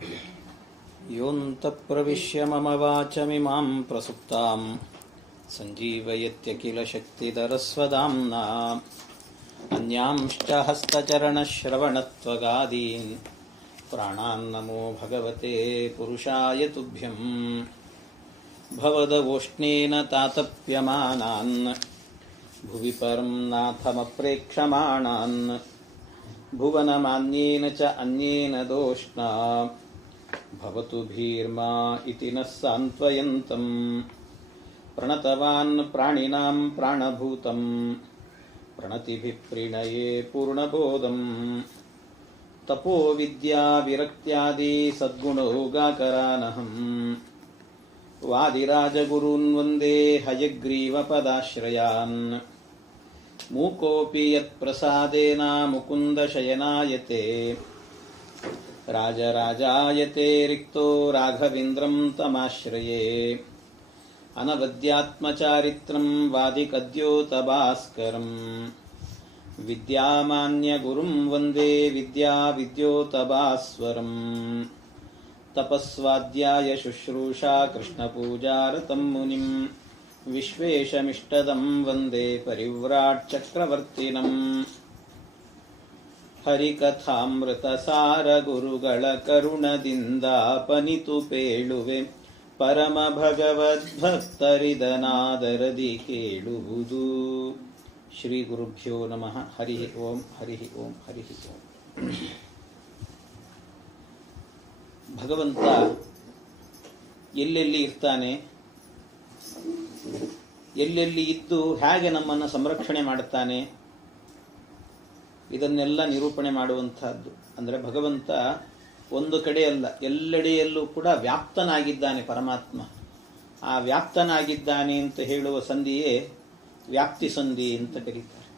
ಯೋऽन्तಃಪ್ರವಿಶ್ಯ ಮಮ ವಾಚಮಿಮಾಂ ಪ್ರಸುಪ್ತಾಂ ಸಂಜೀವಯತ್ಯಖಿಲ ಶಕ್ತಿಧರಸ್ವಧಾಮ್ನಾ ಅನ್ಯಾಂಶ್ಚ ಹಸ್ತಚರಣಶ್ರವಣತ್ವಗಾದೀನ್ ಪ್ರಾಣಾನ್ನಮೋ ಭಗವತೆ ಪುರುಷಾಯ ತುಭ್ಯಂ ಭವದವೋಷ್ಣೇನ ತಾತಪ್ಯಮಾನಾನ್ ಭುವಿ ಪರಂ ನಾಥಮಪ್ರೇಕ್ಷಮಾಣಾನ್ ಭುವನಮಾನ್ಯೇನ ಚ ಅನ್ಯೇನ ದೋಷ್ಣಾ ಭವತು ಭೀರ್ಮಾ ಇತಿ ನಃ ಸಾಂತ್ವಯಂತಂ ಪ್ರಣತವಾನ್ ಪ್ರಾಣಿನಾಂ ಪ್ರಾಣಭೂತಂ ಪ್ರಣತಿಭಿಃ ಪ್ರಣಯೇ ಪೂರ್ಣಬೋಧಂ ತಪೋ ವಿದ್ಯಾ ವಿರಕ್ತ್ಯಾದಿ ಸದ್ಗುಣೋಗಾಕರಾನಹಂ ವಾದಿರಾಜಗುರೂನ್ ವಂದೇ ಹಯಗ್ರೀವಪದಾಶ್ರಯಾನ್ ಮೂಕೋಪಿ ಯತ್ಪ್ರಸಾದೇನ ಮುಕುಂದಶಯನಾಯತೆ ರಾಜರಾಜಾಯತೆ ರಿಕ್ತೋ ರಾಘವೇಂದ್ರಂ ತಮಾಶ್ರಯೇ ಅನವದ್ಯಾತ್ಮಚಾರಿತ್ರಂ ವಾದಿಕದ್ಯೋತಭಾಸ್ಕರಂ ವಿದ್ಯಾಮಾನ್ಯಗುರುಂ ವಂದೇ ವಿದ್ಯಾವಿದ್ಯೋತಭಾಸ್ವರಂ ತಪಸ್ವಾಧ್ಯಾಯ ಶುಶ್ರೂಷಾ ಕೃಷ್ಣಪೂಜಾರತಂ ಮುನಿಂ ವಿಶ್ವೇಶಮಿಷ್ಟದಂ ವಂದೇ ಪರಿವ್ರಾಟ್ ಚಕ್ರವರ್ತಿನಂ ಹರಿಕಥಾಮೃತಸಾರ ಗುರುಗಳ ಕರುಣದಿಂದಾಪನಿತು ಪೇಳುವೆ ಪರಮ ಭಗವದ್ಭಕ್ತರಿದನಾದರದಿ ಕೇಳುವುದು. ಶ್ರೀ ಗುರುಭ್ಯೋ ನಮಃ. ಹರಿ ಓಂ ಹರಿ ಓಂ ಹರಿ ಓಂ. ಭಗವಂತ ಎಲ್ಲೆಲ್ಲಿ ಇರ್ತಾನೆ, ಎಲ್ಲೆಲ್ಲಿ ಇದ್ದು ಹೇಗೆ ನಮ್ಮನ್ನು ಸಂರಕ್ಷಣೆ ಮಾಡುತ್ತಾನೆ, ಇದನ್ನೆಲ್ಲ ನಿರೂಪಣೆ ಮಾಡುವಂತಹದ್ದು. ಅಂದರೆ ಭಗವಂತ ಒಂದು ಕಡೆ ಅಲ್ಲ, ಎಲ್ಲೆಡೆಯಲ್ಲೂ ಕೂಡ ವ್ಯಾಪ್ತನಾಗಿದ್ದಾನೆ ಪರಮಾತ್ಮ. ಆ ವ್ಯಾಪ್ತನಾಗಿದ್ದಾನೆ ಅಂತ ಹೇಳುವ ಸಂಧಿಯೇ ವ್ಯಾಪ್ತಿ ಸಂಧಿ ಅಂತ ಕರೀತಾರೆ.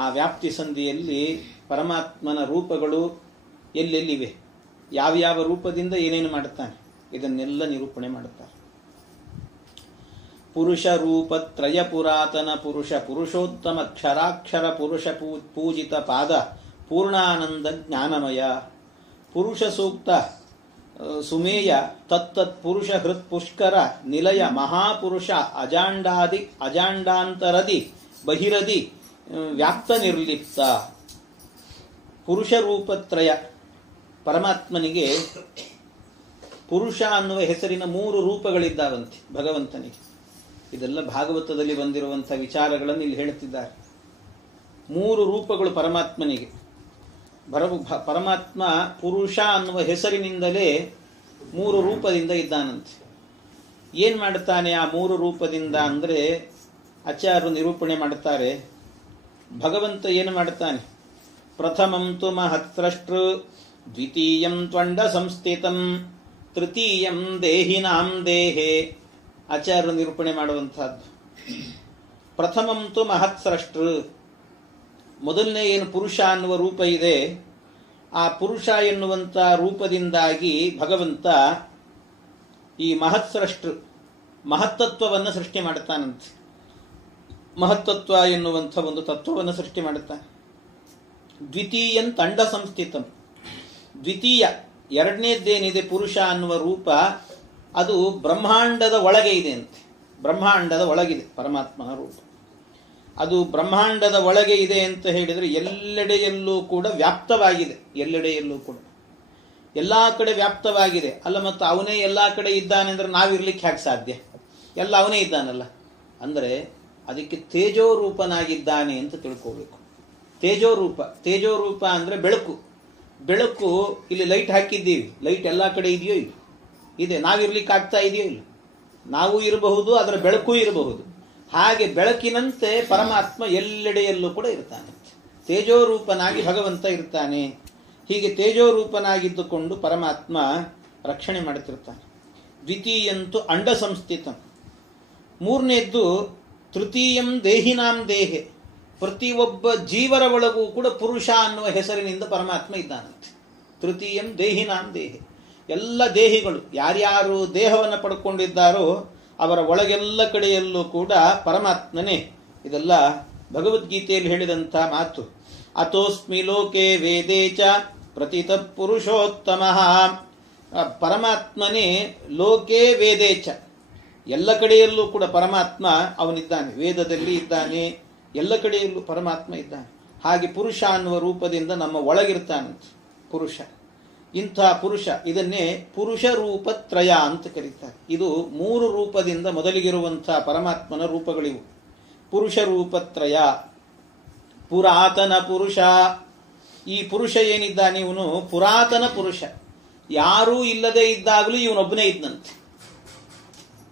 ಆ ವ್ಯಾಪ್ತಿ ಸಂಧಿಯಲ್ಲಿ ಪರಮಾತ್ಮನ ರೂಪಗಳು ಎಲ್ಲೆಲ್ಲಿವೆ, ಯಾವ್ಯಾವ ರೂಪದಿಂದ ಏನೇನು ಮಾಡುತ್ತಾನೆ, ಇದನ್ನೆಲ್ಲ ನಿರೂಪಣೆ ಮಾಡುತ್ತಾರೆ. ಪುರುಷ ರೂಪ ತ್ರಯ ಪುರಾತನ ಪುರುಷ ಪುರುಷೋತ್ತಮ ಕ್ಷರಾಕ್ಷರ ಪುರುಷ ಪೂಜಿತ ಪಾದ ಪೂರ್ಣಾನಂದ ಜ್ಞಾನಮಯ ಪುರುಷ ಸೂಕ್ತ ಸುಮೇಯ ತತ್ತತ್ ಪುರುಷ ಹೃತ್ ಪುಷ್ಕರ ನಿಲಯ ಮಹಾಪುರುಷ ಅಜಾಂಡಾಂತರದಿ ಬಹಿರದಿ ವ್ಯಾಪ್ತ ನಿರ್ಲಿಪ್ತ. ಪುರುಷ ರೂಪತ್ರಯ. ಪರಮಾತ್ಮನಿಗೆ ಪುರುಷ ಅನ್ನುವ ಹೆಸರಿನ 3 ರೂಪಗಳಿದ್ದಾವಂತೆ ಭಗವಂತನಿಗೆ. ಇದೆಲ್ಲ ಭಾಗವತದಲ್ಲಿ ಬಂದಿರುವಂತಹ ವಿಚಾರಗಳನ್ನು ಇಲ್ಲಿ ಹೇಳುತ್ತಿದ್ದಾರೆ. 3 ರೂಪಗಳು ಪರಮಾತ್ಮನಿಗೆ. ಪರಮಾತ್ಮ ಪುರುಷ ಅನ್ನುವ ಹೆಸರಿನಿಂದಲೇ 3 ರೂಪದಿಂದ ಇದ್ದಾನಂತೆ. ಏನ್ ಮಾಡುತ್ತಾನೆ ಆ 3 ರೂಪದಿಂದ ಅಂದ್ರೆ ಆಚಾರ್ಯರು ನಿರೂಪಣೆ ಮಾಡುತ್ತಾರೆ. ಭಗವಂತ ಏನು ಮಾಡುತ್ತಾನೆ? ಪ್ರಥಮಂ ತು ಮಹತ್ಸೃಷ್ಟೃ ದ್ವಿತೀಯಂ ತ್ವಂಡ ಸಂಸ್ಥಿತಂ ತೃತೀಯಂ ದೇಹಿನಾಂ ದೇಹೆ. ಆಚಾರ್ಯರು ನಿರೂಪಣೆ ಮಾಡುವಂತಹದ್ದು. ಪ್ರಥಮಂತು ಮಹತ್ಸೃಷ್ಟೃ, ಮೊದಲನೇ ಏನು ಪುರುಷ ಅನ್ನುವ ರೂಪ ಇದೆ, ಆ ಪುರುಷ ಎನ್ನುವಂತ ರೂಪದಿಂದಾಗಿ ಭಗವಂತ ಈ ಮಹತ್ಸೃಷ್ಟೃ ಮಹತ್ತತ್ವವನ್ನು ಸೃಷ್ಟಿ ಮಾಡುತ್ತಾನಂತೆ. ಮಹತ್ತತ್ವ ಎನ್ನುವಂಥ ಒಂದು ತತ್ವವನ್ನು ಸೃಷ್ಟಿ ಮಾಡುತ್ತಾನೆ. ದ್ವಿತೀಯಂ ತಂಡ ಸಂಸ್ಥಿತಂ. ದ್ವಿತೀಯ ಎರಡನೇದ್ದೇನಿದೆ ಪುರುಷ ಅನ್ನುವ ರೂಪ, ಅದು ಬ್ರಹ್ಮಾಂಡದ ಒಳಗೆ ಇದೆ ಅಂತೆ. ಬ್ರಹ್ಮಾಂಡದ ಒಳಗಿದೆ ಪರಮಾತ್ಮನ ರೂಪ. ಅದು ಬ್ರಹ್ಮಾಂಡದ ಒಳಗೆ ಇದೆ ಅಂತ ಹೇಳಿದರೆ ಎಲ್ಲೆಡೆಯಲ್ಲೂ ಕೂಡ ವ್ಯಾಪ್ತವಾಗಿದೆ. ಎಲ್ಲೆಡೆಯಲ್ಲೂ ಕೂಡ ಎಲ್ಲಾ ಕಡೆ ವ್ಯಾಪ್ತವಾಗಿದೆ. ಅಲ್ಲ, ಮತ್ತು ಅವನೇ ಎಲ್ಲಾ ಕಡೆ ಇದ್ದಾನೆ ಅಂದ್ರೆ ನಾವಿರ್ಲಿಕ್ಕೆ ಹೇಗೆ ಸಾಧ್ಯ? ಎಲ್ಲ ಅವನೇ ಇದ್ದಾನಲ್ಲ. ಅಂದರೆ ಅದಕ್ಕೆ ತೇಜೋರೂಪನಾಗಿದ್ದಾನೆ ಅಂತ ತಿಳ್ಕೋಬೇಕು. ತೇಜೋರೂಪ ಅಂದ್ರೆ ಬೆಳಕು. ಬೆಳಕು ಇಲ್ಲಿ ಲೈಟ್ ಹಾಕಿದ್ದೀವಿ, ಲೈಟ್ ಎಲ್ಲಾ ಕಡೆ ಇದೆಯೋ ಇಲ್ಲ? ಇದೆ. ನಾವಿರ್ಲಿಕ್ಕೆ ಆಗ್ತಾ ಇದೆಯೋ ಇಲ್ಲ? ನಾವು ಇರಬಹುದು, ಅದರ ಬೆಳಕು ಇರಬಹುದು. ಹಾಗೆ ಬೆಳಕಿನಂತೆ ಪರಮಾತ್ಮ ಎಲ್ಲೆಡೆಯಲ್ಲೂ ಕೂಡ ಇರ್ತಾನೆ. ತೇಜೋರೂಪನಾಗಿ ಭಗವಂತ ಇರ್ತಾನೆ. ಹೀಗೆ ತೇಜೋರೂಪನಾಗಿದ್ದುಕೊಂಡು ಪರಮಾತ್ಮ ರಕ್ಷಣೆ ಮಾಡುತ್ತಿರ್ತಾನೆ. ದ್ವಿತೀಯಂತು ಅಂಡ ಸಂಸ್ಥಿತಂ. ಮೂರನೇದ್ದು ತೃತೀಯಂ ದೇಹಿನಾಂ ದೇಹೆ. ಪ್ರತಿಯೊಬ್ಬ ಜೀವರ ಒಳಗೂ ಕೂಡ ಪುರುಷ ಅನ್ನುವ ಹೆಸರಿನಿಂದ ಪರಮಾತ್ಮ ಇದ್ದಾನಂತೆ. ತೃತೀಯಂ ದೇಹಿನಾಂ ದೇಹೆ. ಎಲ್ಲ ದೇಹಿಗಳು ಯಾರ್ಯಾರು ದೇಹವನ್ನು ಪಡ್ಕೊಂಡಿದ್ದಾರೋ ಅವರ ಒಳಗೆಲ್ಲ ಕಡೆಯಲ್ಲೂ ಕೂಡ ಪರಮಾತ್ಮನೇ. ಇದೆಲ್ಲ ಭಗವದ್ಗೀತೆಯಲ್ಲಿ ಹೇಳಿದಂಥ ಮಾತು. ಅತೋಸ್ಮಿ ಲೋಕೆ ವೇದೇ ಚ ಪ್ರತಿತ ಪುರುಷೋತ್ತಮಃ ಪರಮಾತ್ಮನೇ ಲೋಕೇ ವೇದೇಚ, ಎಲ್ಲ ಕಡೆಯಲ್ಲೂ ಕೂಡ ಪರಮಾತ್ಮ ಅವನಿದ್ದಾನೆ. ವೇದದಲ್ಲಿ ಇದ್ದಾನೆ, ಎಲ್ಲ ಕಡೆಯಲ್ಲೂ ಪರಮಾತ್ಮ ಇದ್ದಾನೆ. ಹಾಗೆ ಪುರುಷ ಅನ್ನುವ ರೂಪದಿಂದ ನಮ್ಮ ಒಳಗಿರ್ತಾನಂತ ಪುರುಷ. ಇಂಥ ಪುರುಷ, ಇದನ್ನೇ ಪುರುಷ ರೂಪತ್ರಯ ಅಂತ ಕರೀತಾರೆ. ಇದು 3 ರೂಪದಿಂದ ಮೊದಲಿಗಿರುವಂತಹ ಪರಮಾತ್ಮನ ರೂಪಗಳಿವು. ಪುರುಷ ರೂಪತ್ರಯ, ಪುರಾತನ ಪುರುಷ. ಈ ಪುರುಷ ಏನಿದ್ದಾನೆ ಇವನು ಪುರಾತನ ಪುರುಷ. ಯಾರೂ ಇಲ್ಲದೆ ಇದ್ದಾಗಲೂ ಇವನೊಬ್ಬನೇ ಇದ್ದಂತೆ.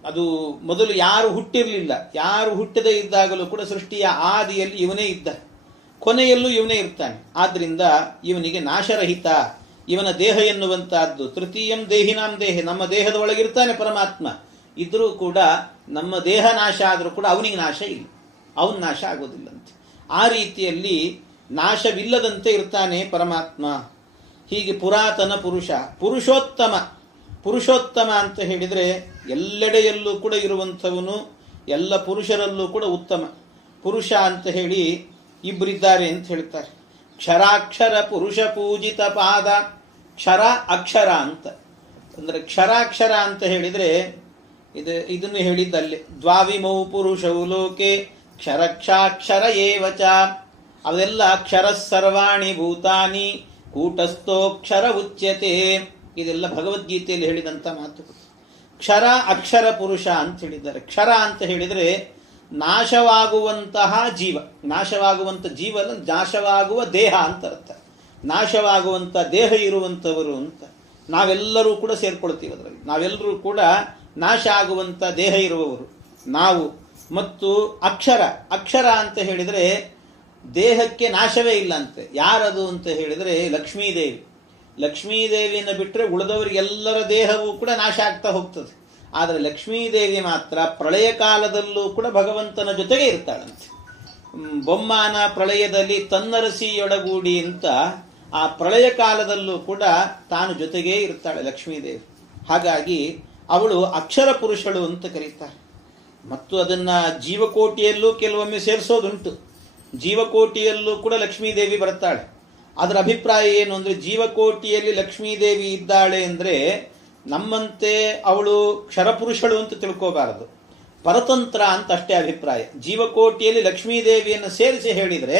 ಅದು ಮೊದಲು ಯಾರು ಹುಟ್ಟಿರಲಿಲ್ಲ, ಯಾರು ಹುಟ್ಟದೇ ಇದ್ದಾಗಲೂ ಕೂಡ ಸೃಷ್ಟಿಯ ಆದಿಯಲ್ಲಿ ಇವನೇ ಇದ್ದ, ಕೊನೆಯಲ್ಲೂ ಇವನೇ ಇರ್ತಾನೆ. ಆದ್ರಿಂದ ಇವನಿಗೆ ನಾಶರಹಿತ. ಇವನ ದೇಹ ಎನ್ನುವಂತಹದ್ದು ತೃತೀಯಂ ದೇಹಿನಾಂ ದೇಹ, ನಮ್ಮ ದೇಹದ ಒಳಗಿರ್ತಾನೆ ಪರಮಾತ್ಮ. ಇದ್ರೂ ಕೂಡ ನಮ್ಮ ದೇಹ ನಾಶ ಆದರೂ ಕೂಡ ಅವನಿಗೆ ನಾಶ ಇಲ್ಲ, ಅವನ ನಾಶ ಆಗೋದಿಲ್ಲಂತೆ. ಆ ರೀತಿಯಲ್ಲಿ ನಾಶವಿಲ್ಲದಂತೆ ಇರ್ತಾನೆ ಪರಮಾತ್ಮ. ಹೀಗೆ ಪುರಾತನ ಪುರುಷ. ಪುರುಷೋತ್ತಮ, ಪುರುಷೋತ್ತಮ ಅಂತ ಹೇಳಿದರೆ ಎಲ್ಲೆಡೆಯಲ್ಲೂ ಕೂಡ ಇರುವಂಥವನು, ಎಲ್ಲ ಪುರುಷರಲ್ಲೂ ಕೂಡ ಉತ್ತಮ. ಪುರುಷ ಅಂತ ಹೇಳಿ ಇಬ್ಬರಿದ್ದಾರೆ ಅಂತ ಹೇಳ್ತಾರೆ. ಕ್ಷರಾಕ್ಷರ ಪುರುಷ ಪೂಜಿತ ಪಾದ. ಕ್ಷರ ಅಕ್ಷರ ಅಂತ ಅಂದ್ರೆ, ಕ್ಷರಾಕ್ಷರ ಅಂತ ಹೇಳಿದ್ರೆ ಇದನ್ನು ಹೇಳಿದ್ದಲ್ಲಿ ದ್ವಾವಿಮೌ ಪುರುಷೌ ಲೋಕೆ ಕ್ಷರಕ್ಷಾಕ್ಷರ ಏವಚ. ಅವೆಲ್ಲ ಕ್ಷರ ಸರ್ವಾಣಿ ಭೂತಾನಿ ಕೂಟಸ್ಥೋಕ್ಷರ ಉಚ್ಯತೆ. ಇದೆಲ್ಲ ಭಗವದ್ಗೀತೆಯಲ್ಲಿ ಹೇಳಿದಂಥ ಮಾತುಗಳು. ಕ್ಷರ ಅಕ್ಷರ ಪುರುಷ ಅಂತ ಹೇಳಿದ್ದಾರೆ. ಕ್ಷರ ಅಂತ ಹೇಳಿದರೆ ನಾಶವಾಗುವಂತಹ ಜೀವ, ನಾಶವಾಗುವಂಥ ಜೀವ ಅಲ್ಲ, ನಾಶವಾಗುವ ದೇಹ ಅಂತ ಅರ್ಥ. ನಾಶವಾಗುವಂಥ ದೇಹ ಇರುವಂಥವರು ಅಂತ ನಾವೆಲ್ಲರೂ ಕೂಡ ಸೇರ್ಕೊಳ್ತೀವಿ. ಅದರಲ್ಲಿ ನಾವೆಲ್ಲರೂ ಕೂಡ ನಾಶ ಆಗುವಂಥ ದೇಹ ಇರುವವರು ನಾವು. ಮತ್ತು ಅಕ್ಷರ, ಅಕ್ಷರ ಅಂತ ಹೇಳಿದರೆ ದೇಹಕ್ಕೆ ನಾಶವೇ ಇಲ್ಲ ಅಂತೆ. ಯಾರದು ಅಂತ ಹೇಳಿದರೆ ಲಕ್ಷ್ಮೀದೇವಿ. ಲಕ್ಷ್ಮೀದೇವಿಯನ್ನು ಬಿಟ್ಟರೆ ಉಳಿದವರಿಗೆಲ್ಲರ ದೇಹವೂ ಕೂಡ ನಾಶ ಆಗ್ತಾ ಹೋಗ್ತದೆ. ಆದರೆ ಲಕ್ಷ್ಮೀದೇವಿ ಮಾತ್ರ ಪ್ರಳಯ ಕಾಲದಲ್ಲೂ ಕೂಡ ಭಗವಂತನ ಜೊತೆಗೆ ಇರ್ತಾಳಂತೆ. ಬೊಮ್ಮಾನ ಪ್ರಳಯದಲ್ಲಿ ತನ್ನರಸಿಯೊಡಗೂಡಿ ಅಂತ ಆ ಪ್ರಳಯ ಕಾಲದಲ್ಲೂ ಕೂಡ ತಾನು ಜೊತೆಗೇ ಇರ್ತಾಳೆ ಲಕ್ಷ್ಮೀದೇವಿ. ಹಾಗಾಗಿ ಅವಳು ಅಕ್ಷರ ಪುರುಷಳು ಅಂತ ಕರೀತಾರೆ. ಮತ್ತು ಅದನ್ನ ಜೀವಕೋಟಿಯಲ್ಲೂ ಕೆಲವೊಮ್ಮೆ ಸೇರಿಸೋದುಂಟು. ಜೀವಕೋಟಿಯಲ್ಲೂ ಕೂಡ ಲಕ್ಷ್ಮೀದೇವಿ ಬರ್ತಾಳೆ. ಅದರ ಅಭಿಪ್ರಾಯ ಏನು ಅಂದ್ರೆ, ಜೀವಕೋಟಿಯಲ್ಲಿ ಲಕ್ಷ್ಮೀದೇವಿ ಇದ್ದಾಳೆ ಅಂದ್ರೆ ನಮ್ಮಂತೆ ಅವಳು ಕ್ಷರಪುರುಷಳು ಅಂತ ತಿಳ್ಕೋಬಾರದು, ಪರತಂತ್ರ ಅಂತ ಅಷ್ಟೇ ಅಭಿಪ್ರಾಯ. ಜೀವಕೋಟಿಯಲ್ಲಿ ಲಕ್ಷ್ಮೀದೇವಿಯನ್ನು ಸೇರಿಸಿ ಹೇಳಿದರೆ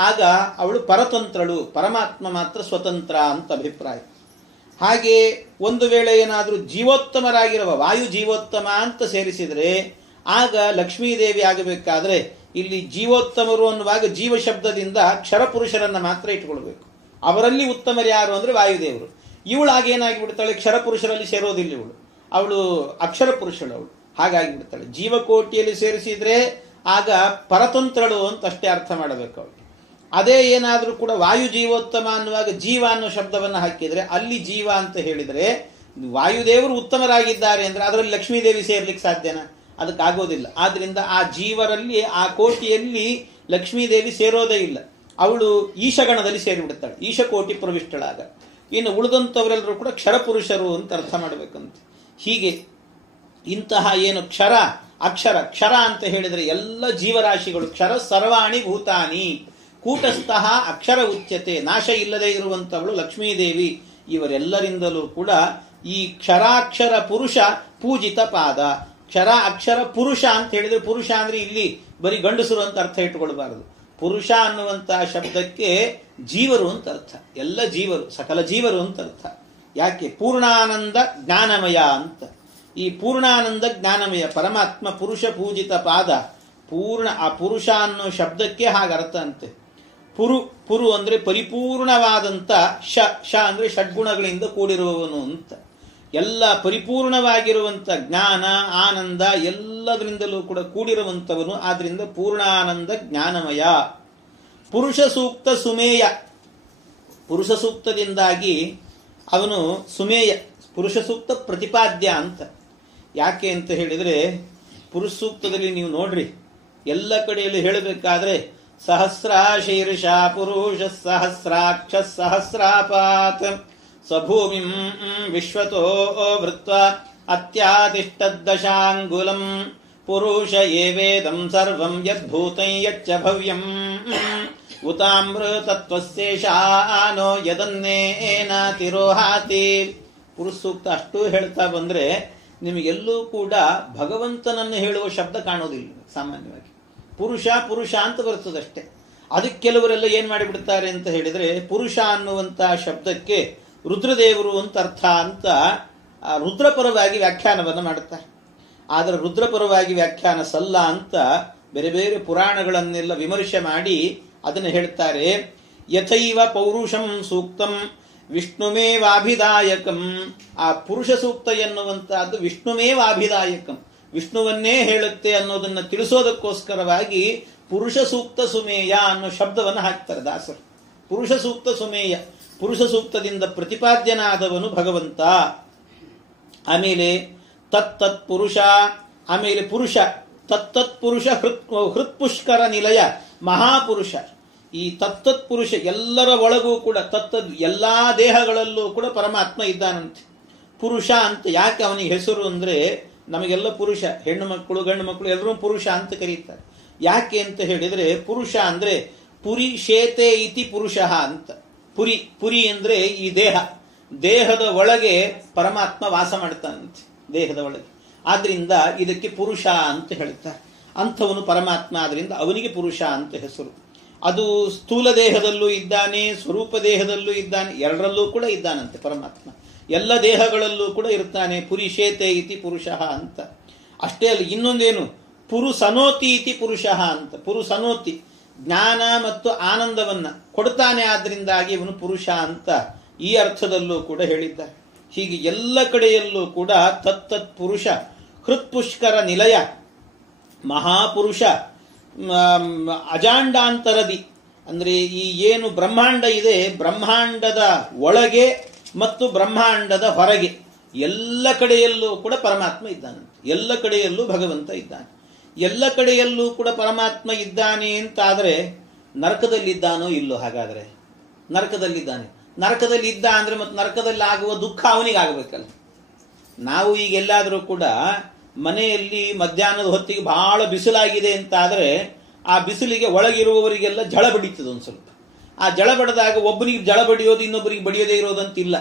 ಆಗ ಅವಳು ಪರತಂತ್ರಳು, ಪರಮಾತ್ಮ ಮಾತ್ರ ಸ್ವತಂತ್ರ ಅಂತ ಅಭಿಪ್ರಾಯ. ಹಾಗೆ ಒಂದು ವೇಳೆ ಏನಾದರೂ ಜೀವೋತ್ತಮರಾಗಿರುವ ವಾಯು ಜೀವೋತ್ತಮ ಅಂತ ಸೇರಿಸಿದರೆ ಆಗ ಲಕ್ಷ್ಮೀದೇವಿ ಆಗಬೇಕಾದ್ರೆ ಇಲ್ಲಿ ಜೀವೋತ್ತಮರು ಅನ್ನುವಾಗ ಜೀವ ಶಬ್ದದಿಂದ ಕ್ಷರಪುರುಷರನ್ನ ಮಾತ್ರ ಇಟ್ಕೊಳ್ಬೇಕು. ಅವರಲ್ಲಿ ಉತ್ತಮರು ಯಾರು ಅಂದ್ರೆ ವಾಯುದೇವರು. ಇವಳಾಗಿ ಏನಾಗಿ ಬಿಡ್ತಾಳೆ, ಕ್ಷರಪುರುಷರಲ್ಲಿ ಸೇರೋದಿಲ್ಲ ಇವಳು, ಅವಳು ಅಕ್ಷರ ಪುರುಷಳು ಅವಳು. ಹಾಗಾಗಿ ಬಿಡ್ತಾಳೆ. ಜೀವಕೋಟಿಯಲ್ಲಿ ಸೇರಿಸಿದ್ರೆ ಆಗ ಪರತಂತ್ರಳು ಅಂತ ಅಷ್ಟೇ ಅರ್ಥ ಮಾಡಬೇಕು ಅವಳು. ಅದೇ ಏನಾದರೂ ಕೂಡ ವಾಯು ಜೀವೋತ್ತಮ ಅನ್ನುವಾಗ ಜೀವ ಅನ್ನೋ ಶಬ್ದವನ್ನು ಹಾಕಿದ್ರೆ ಅಲ್ಲಿ ಜೀವ ಅಂತ ಹೇಳಿದರೆ ವಾಯುದೇವರು ಉತ್ತಮರಾಗಿದ್ದಾರೆ ಅಂದ್ರೆ ಅದರಲ್ಲಿ ಲಕ್ಷ್ಮೀದೇವಿ ಸೇರ್ಲಿಕ್ಕೆ ಸಾಧ್ಯನಾ? ಅದಕ್ಕಾಗೋದಿಲ್ಲ. ಆದ್ರಿಂದ ಆ ಜೀವರಲ್ಲಿ, ಆ ಕೋಟಿಯಲ್ಲಿ ಲಕ್ಷ್ಮೀದೇವಿ ಸೇರೋದೇ ಇಲ್ಲ. ಅವಳು ಈಶಗಣದಲ್ಲಿ ಸೇರಿಬಿಡುತ್ತಾಳೆ, ಈಶಕೋಟಿ ಪ್ರವಿಷ್ಟಳಾಗ. ಇನ್ನು ಉಳಿದಂಥವರೆಲ್ಲರೂ ಕೂಡ ಕ್ಷರಪುರುಷರು ಅಂತ ಅರ್ಥ ಮಾಡಬೇಕಂತೆ. ಹೀಗೆ ಇಂತಹ ಏನು ಕ್ಷರ ಅಕ್ಷರ, ಕ್ಷರ ಅಂತ ಹೇಳಿದರೆ ಎಲ್ಲ ಜೀವರಾಶಿಗಳು, ಕ್ಷರ ಸರ್ವಾಣಿ ಭೂತಾನಿ ಕೂಟಸ್ಥಃ ಅಕ್ಷರ ಉಚ್ಯತೆ. ನಾಶ ಇಲ್ಲದೆ ಇರುವಂಥವಳು ಲಕ್ಷ್ಮೀದೇವಿ. ಇವರೆಲ್ಲರಿಂದಲೂ ಕೂಡ ಈ ಕ್ಷರಾಕ್ಷರ ಪುರುಷ ಪೂಜಿತ ಪಾದ. ಕ್ಷರ ಅಕ್ಷರ ಪುರುಷ ಅಂತ ಹೇಳಿದ್ರೆ, ಪುರುಷ ಅಂದ್ರೆ ಇಲ್ಲಿ ಬರೀ ಗಂಡಸರು ಅಂತ ಅರ್ಥ ಇಟ್ಟುಕೊಳ್ಬಾರದು. ಪುರುಷ ಅನ್ನುವಂತಹ ಶಬ್ದಕ್ಕೆ ಜೀವರು ಅಂತ ಅರ್ಥ, ಎಲ್ಲ ಜೀವರು, ಸಕಲ ಜೀವರು ಅಂತ ಅರ್ಥ. ಯಾಕೆ? ಪೂರ್ಣಾನಂದ ಜ್ಞಾನಮಯ ಅಂತ. ಈ ಪೂರ್ಣಾನಂದ ಜ್ಞಾನಮಯ ಪರಮಾತ್ಮ ಪುರುಷ ಪೂಜಿತ ಪಾದ. ಪೂರ್ಣ, ಆ ಪುರುಷ ಅನ್ನೋ ಶಬ್ದಕ್ಕೆ ಹಾಗರ್ಥ ಅಂತೆ. ಪುರು ಅಂದ್ರೆ ಪರಿಪೂರ್ಣವಾದಂತ, ಶ ಅಂದ್ರೆ ಷಡ್ಗುಣಗಳಿಂದ ಕೂಡಿರುವವನು ಅಂತ. ಎಲ್ಲ ಪರಿಪೂರ್ಣವಾಗಿರುವಂತ ಜ್ಞಾನ ಆನಂದ ಎಲ್ಲದರಿಂದಲೂ ಕೂಡ ಕೂಡಿರುವಂತವನು. ಆದ್ರಿಂದ ಪೂರ್ಣಾನಂದ ಜ್ಞಾನಮಯ. ಪುರುಷ ಸೂಕ್ತ ಸುಮೇಯ. ಪುರುಷ ಸೂಕ್ತದಿಂದಾಗಿ ಅವನು ಸುಮೇಯ, ಪುರುಷ ಸೂಕ್ತ ಪ್ರತಿಪಾದ್ಯ ಅಂತ. ಯಾಕೆ ಅಂತ ಹೇಳಿದರೆ, ಪುರುಷ ಸೂಕ್ತದಲ್ಲಿ ನೀವು ನೋಡ್ರಿ, ಎಲ್ಲ ಕಡೆಯಲ್ಲಿ ಹೇಳಬೇಕಾದ್ರೆ ಸಹಸ್ರಾಶೀರ್ಷ ಪುರುಷ ಸಹಸ್ರಾಕ್ಷ ಸಹಸ್ರಾಪಾತ್ ಸ್ವಭೂಮಿಂ ವಿಶ್ವತೋ ವೃತ್ವ ಅತ್ಯಾತಿಷ್ಠದ್ದಶಾಂಗುಲಂ ಪುರುಷ ಏವೇದಂ ಸರ್ವಂ ಯದ್ಭೂತಂ ಯಚ್ಚ ಭವ್ಯಂ ಉತಾಮೃತತ್ವಸ್ಯೇಷಾನೋ ಯದನ್ನೇನ ತಿರೋಹಾತಿ. ಪುರುಷ ಸೂಕ್ತ ಅಷ್ಟೂ ಹೇಳ್ತಾ ಬಂದ್ರೆ ನಿಮಗೆಲ್ಲೂ ಕೂಡ ಭಗವಂತನನ್ನು ಹೇಳುವ ಶಬ್ದ ಕಾಣೋದಿಲ್ಲ. ಸಾಮಾನ್ಯವಾಗಿ ಪುರುಷ ಪುರುಷ ಅಂತ ಬರ್ತದಷ್ಟೇ. ಅದಕ್ಕೆ ಕೆಲವರೆಲ್ಲ ಏನ್ ಮಾಡಿಬಿಡ್ತಾರೆ ಅಂತ ಹೇಳಿದ್ರೆ, ಪುರುಷ ಅನ್ನುವಂತ ಶಬ್ದಕ್ಕೆ ರುದ್ರದೇವರು ಅಂತ ಅರ್ಥ ಅಂತ ರುದ್ರಪರವಾಗಿ ವ್ಯಾಖ್ಯಾನವನ್ನು ಮಾಡುತ್ತಾರೆ. ಆದರೆ ರುದ್ರಪರವಾಗಿ ವ್ಯಾಖ್ಯಾನ ಸಲ್ಲ ಅಂತ ಬೇರೆ ಬೇರೆ ಪುರಾಣಗಳನ್ನೆಲ್ಲ ವಿಮರ್ಶೆ ಮಾಡಿ ಅದನ್ನು ಹೇಳ್ತಾರೆ. ಯಥೈವ ಪೌರುಷಂ ಸೂಕ್ತಂ ವಿಷ್ಣುಮೇವಾಭಿದಾಯಕಂ. ಆ ಪುರುಷ ಸೂಕ್ತ ಎನ್ನುವಂತಹದ್ದು ವಿಷ್ಣುಮೇವಾಭಿದಾಯಕಂ, ವಿಷ್ಣುವನ್ನೇ ಹೇಳುತ್ತೆ ಅನ್ನೋದನ್ನ ತಿಳಿಸೋದಕ್ಕೋಸ್ಕರವಾಗಿ ಪುರುಷ ಸೂಕ್ತ ಸುಮೇಯ ಅನ್ನೋ ಶಬ್ದವನ್ನು ಹಾಕ್ತಾರೆ ದಾಸರು. ಪುರುಷ ಸೂಕ್ತ ಸುಮೇಯ, ಪುರುಷ ಸೂಕ್ತದಿಂದ ಪ್ರತಿಪಾದ್ಯನಾದವನು ಭಗವಂತ. ಆಮೇಲೆ ತತ್ತತ್ ಪುರುಷ, ಆಮೇಲೆ ಪುರುಷ ತತ್ತತ್ ಪುರುಷ ಹೃತ್ಪುಷ್ಕರ ನಿಲಯ ಮಹಾಪುರುಷ. ಈ ತತ್ತತ್ ಪುರುಷ ಎಲ್ಲರ ಒಳಗೂ ಕೂಡ ತತ್ತದ್ ಎಲ್ಲಾ ದೇಹಗಳಲ್ಲೂ ಕೂಡ ಪರಮಾತ್ಮ ಇದ್ದಾನಂತೆ. ಪುರುಷ ಅಂತ ಯಾಕೆ ಅವನಿಗೆ ಹೆಸರು ಅಂದ್ರೆ, ನಮಗೆಲ್ಲ ಪುರುಷ, ಹೆಣ್ಣು ಮಕ್ಕಳು ಗಂಡು ಮಕ್ಕಳು ಎಲ್ಲರೂ ಪುರುಷ ಅಂತ ಕರೀತಾರೆ. ಯಾಕೆ ಅಂತ ಹೇಳಿದ್ರೆ, ಪುರುಷ ಅಂದ್ರೆ ಪುರಿ ಶೇತೆ ಇತಿ ಪುರುಷ ಅಂತ. ಪುರಿ, ಪುರಿ ಅಂದ್ರೆ ಈ ದೇಹ, ದೇಹದ ಒಳಗೆ ಪರಮಾತ್ಮ ವಾಸ ಮಾಡ್ತಾನಂತೆ, ದೇಹದ ಒಳಗೆ. ಆದ್ರಿಂದ ಇದಕ್ಕೆ ಪುರುಷ ಅಂತ ಹೇಳ್ತಾರೆ. ಅಂಥವನು ಪರಮಾತ್ಮ, ಆದ್ರಿಂದ ಅವನಿಗೆ ಪುರುಷ ಅಂತ ಹೆಸರು. ಅದು ಸ್ಥೂಲ ದೇಹದಲ್ಲೂ ಇದ್ದಾನೆ, ಸ್ವರೂಪ ದೇಹದಲ್ಲೂ ಇದ್ದಾನೆ, ಎರಡರಲ್ಲೂ ಕೂಡ ಇದ್ದಾನಂತೆ ಪರಮಾತ್ಮ. ಎಲ್ಲ ದೇಹಗಳಲ್ಲೂ ಕೂಡ ಇರ್ತಾನೆ. ಪುರಿಶೇತೆ ಇತಿ ಪುರುಷ ಅಂತ. ಅಷ್ಟೇ ಅಲ್ಲ, ಇನ್ನೊಂದೇನು, ಪುರುಸನೋತಿ ಇತಿ ಪುರುಷ ಅಂತ. ಪುರುಸನೋತಿ ಜ್ಞಾನ ಮತ್ತು ಆನಂದವನ್ನ ಕೊಡ್ತಾನೆ, ಆದ್ರಿಂದಾಗಿ ಇವನು ಪುರುಷ ಅಂತ ಈ ಅರ್ಥದಲ್ಲೂ ಕೂಡ ಹೇಳಿದ್ದಾರೆ. ಹೀಗೆ ಎಲ್ಲ ಕಡೆಯಲ್ಲೂ ಕೂಡ ತತ್ತತ್ ಪುರುಷ ಹೃತ್ಪುಷ್ಕರ ನಿಲಯ ಮಹಾಪುರುಷ ಅಜಾಂಡಾಂತರದಿ. ಅಂದ್ರೆ ಈ ಏನು ಬ್ರಹ್ಮಾಂಡ ಇದೆ, ಬ್ರಹ್ಮಾಂಡದ ಒಳಗೆ ಮತ್ತು ಬ್ರಹ್ಮಾಂಡದ ಹೊರಗೆ ಎಲ್ಲ ಕಡೆಯಲ್ಲೂ ಕೂಡ ಪರಮಾತ್ಮ ಇದ್ದಾನಂತೆ. ಎಲ್ಲ ಕಡೆಯಲ್ಲೂ ಭಗವಂತ ಇದ್ದಾನೆ. ಎಲ್ಲ ಕಡೆಯಲ್ಲೂ ಕೂಡ ಪರಮಾತ್ಮ ಇದ್ದಾನೆ ಅಂತಾದರೆ ನರಕದಲ್ಲಿದ್ದಾನೋ ಇಲ್ಲೋ? ಹಾಗಾದ್ರೆ ನರಕದಲ್ಲಿದ್ದಾನೆ. ನರಕದಲ್ಲಿ ಇದ್ದ ಅಂದ್ರೆ ಮತ್ತೆ ನರಕದಲ್ಲಿ ಆಗುವ ದುಃಖ ಅವನಿಗೆ ಆಗಬೇಕಲ್ಲ. ನಾವು ಈಗ ಎಲ್ಲಾದರೂ ಕೂಡ ಮನೆಯಲ್ಲಿ ಮಧ್ಯಾಹ್ನದ ಹೊತ್ತಿಗೆ ಬಹಳ ಬಿಸಿಲಾಗಿದೆ ಅಂತಾದ್ರೆ ಆ ಬಿಸಿಲಿಗೆ ಒಳಗಿರುವವರಿಗೆಲ್ಲ ಜಳ ಬಡಿತದೆ ಒಂದು ಸ್ವಲ್ಪ. ಆ ಜಳ ಬಡದಾಗ ಒಬ್ಬನಿಗೆ ಜಳ ಬಡಿಯೋದು ಇನ್ನೊಬ್ಬರಿಗೆ ಬಡಿಯೋದೇ ಇರೋದಂತಿಲ್ಲ,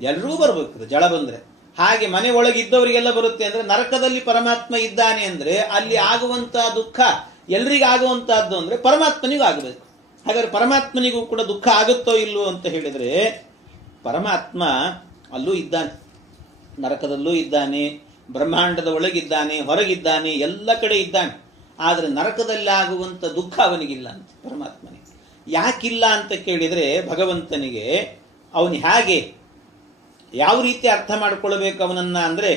ಎಲ್ಲರೂ ಬರ್ಬೇಕು ಜಳ ಬಂದ್ರೆ. ಹಾಗೆ ಮನೆ ಒಳಗಿದ್ದವರಿಗೆಲ್ಲ ಬರುತ್ತೆ. ಅಂದ್ರೆ ನರಕದಲ್ಲಿ ಪರಮಾತ್ಮ ಇದ್ದಾನೆ ಅಂದ್ರೆ ಅಲ್ಲಿ ಆಗುವಂತಹ ದುಃಖ ಎಲ್ರಿಗಾಗುವಂತಹದ್ದು ಅಂದ್ರೆ ಪರಮಾತ್ಮನಿಗೂ ಆಗಬೇಕು. ಹಾಗಾದ್ರೆ ಪರಮಾತ್ಮನಿಗೂ ಕೂಡ ದುಃಖ ಆಗುತ್ತೋ ಇಲ್ಲವೋ ಅಂತ ಹೇಳಿದ್ರೆ, ಪರಮಾತ್ಮ ಅಲ್ಲೂ ಇದ್ದಾನೆ, ನರಕದಲ್ಲೂ ಇದ್ದಾನೆ, ಬ್ರಹ್ಮಾಂಡದ ಒಳಗಿದ್ದಾನೆ, ಹೊರಗಿದ್ದಾನೆ, ಎಲ್ಲ ಕಡೆ ಇದ್ದಾನೆ. ಆದರೆ ನರಕದಲ್ಲಾಗುವಂತ ದುಃಖ ಅವನಿಗಿಲ್ಲ ಅಂತ ಪರಮಾತ್ಮನಿಗೆ. ಯಾಕಿಲ್ಲ ಅಂತ ಕೇಳಿದ್ರೆ, ಭಗವಂತನಿಗೆ ಅವನು ಹೇಗೆ ಯಾವ ರೀತಿ ಅರ್ಥ ಮಾಡಿಕೊಳ್ಬೇಕು ಅವನನ್ನ ಅಂದ್ರೆ,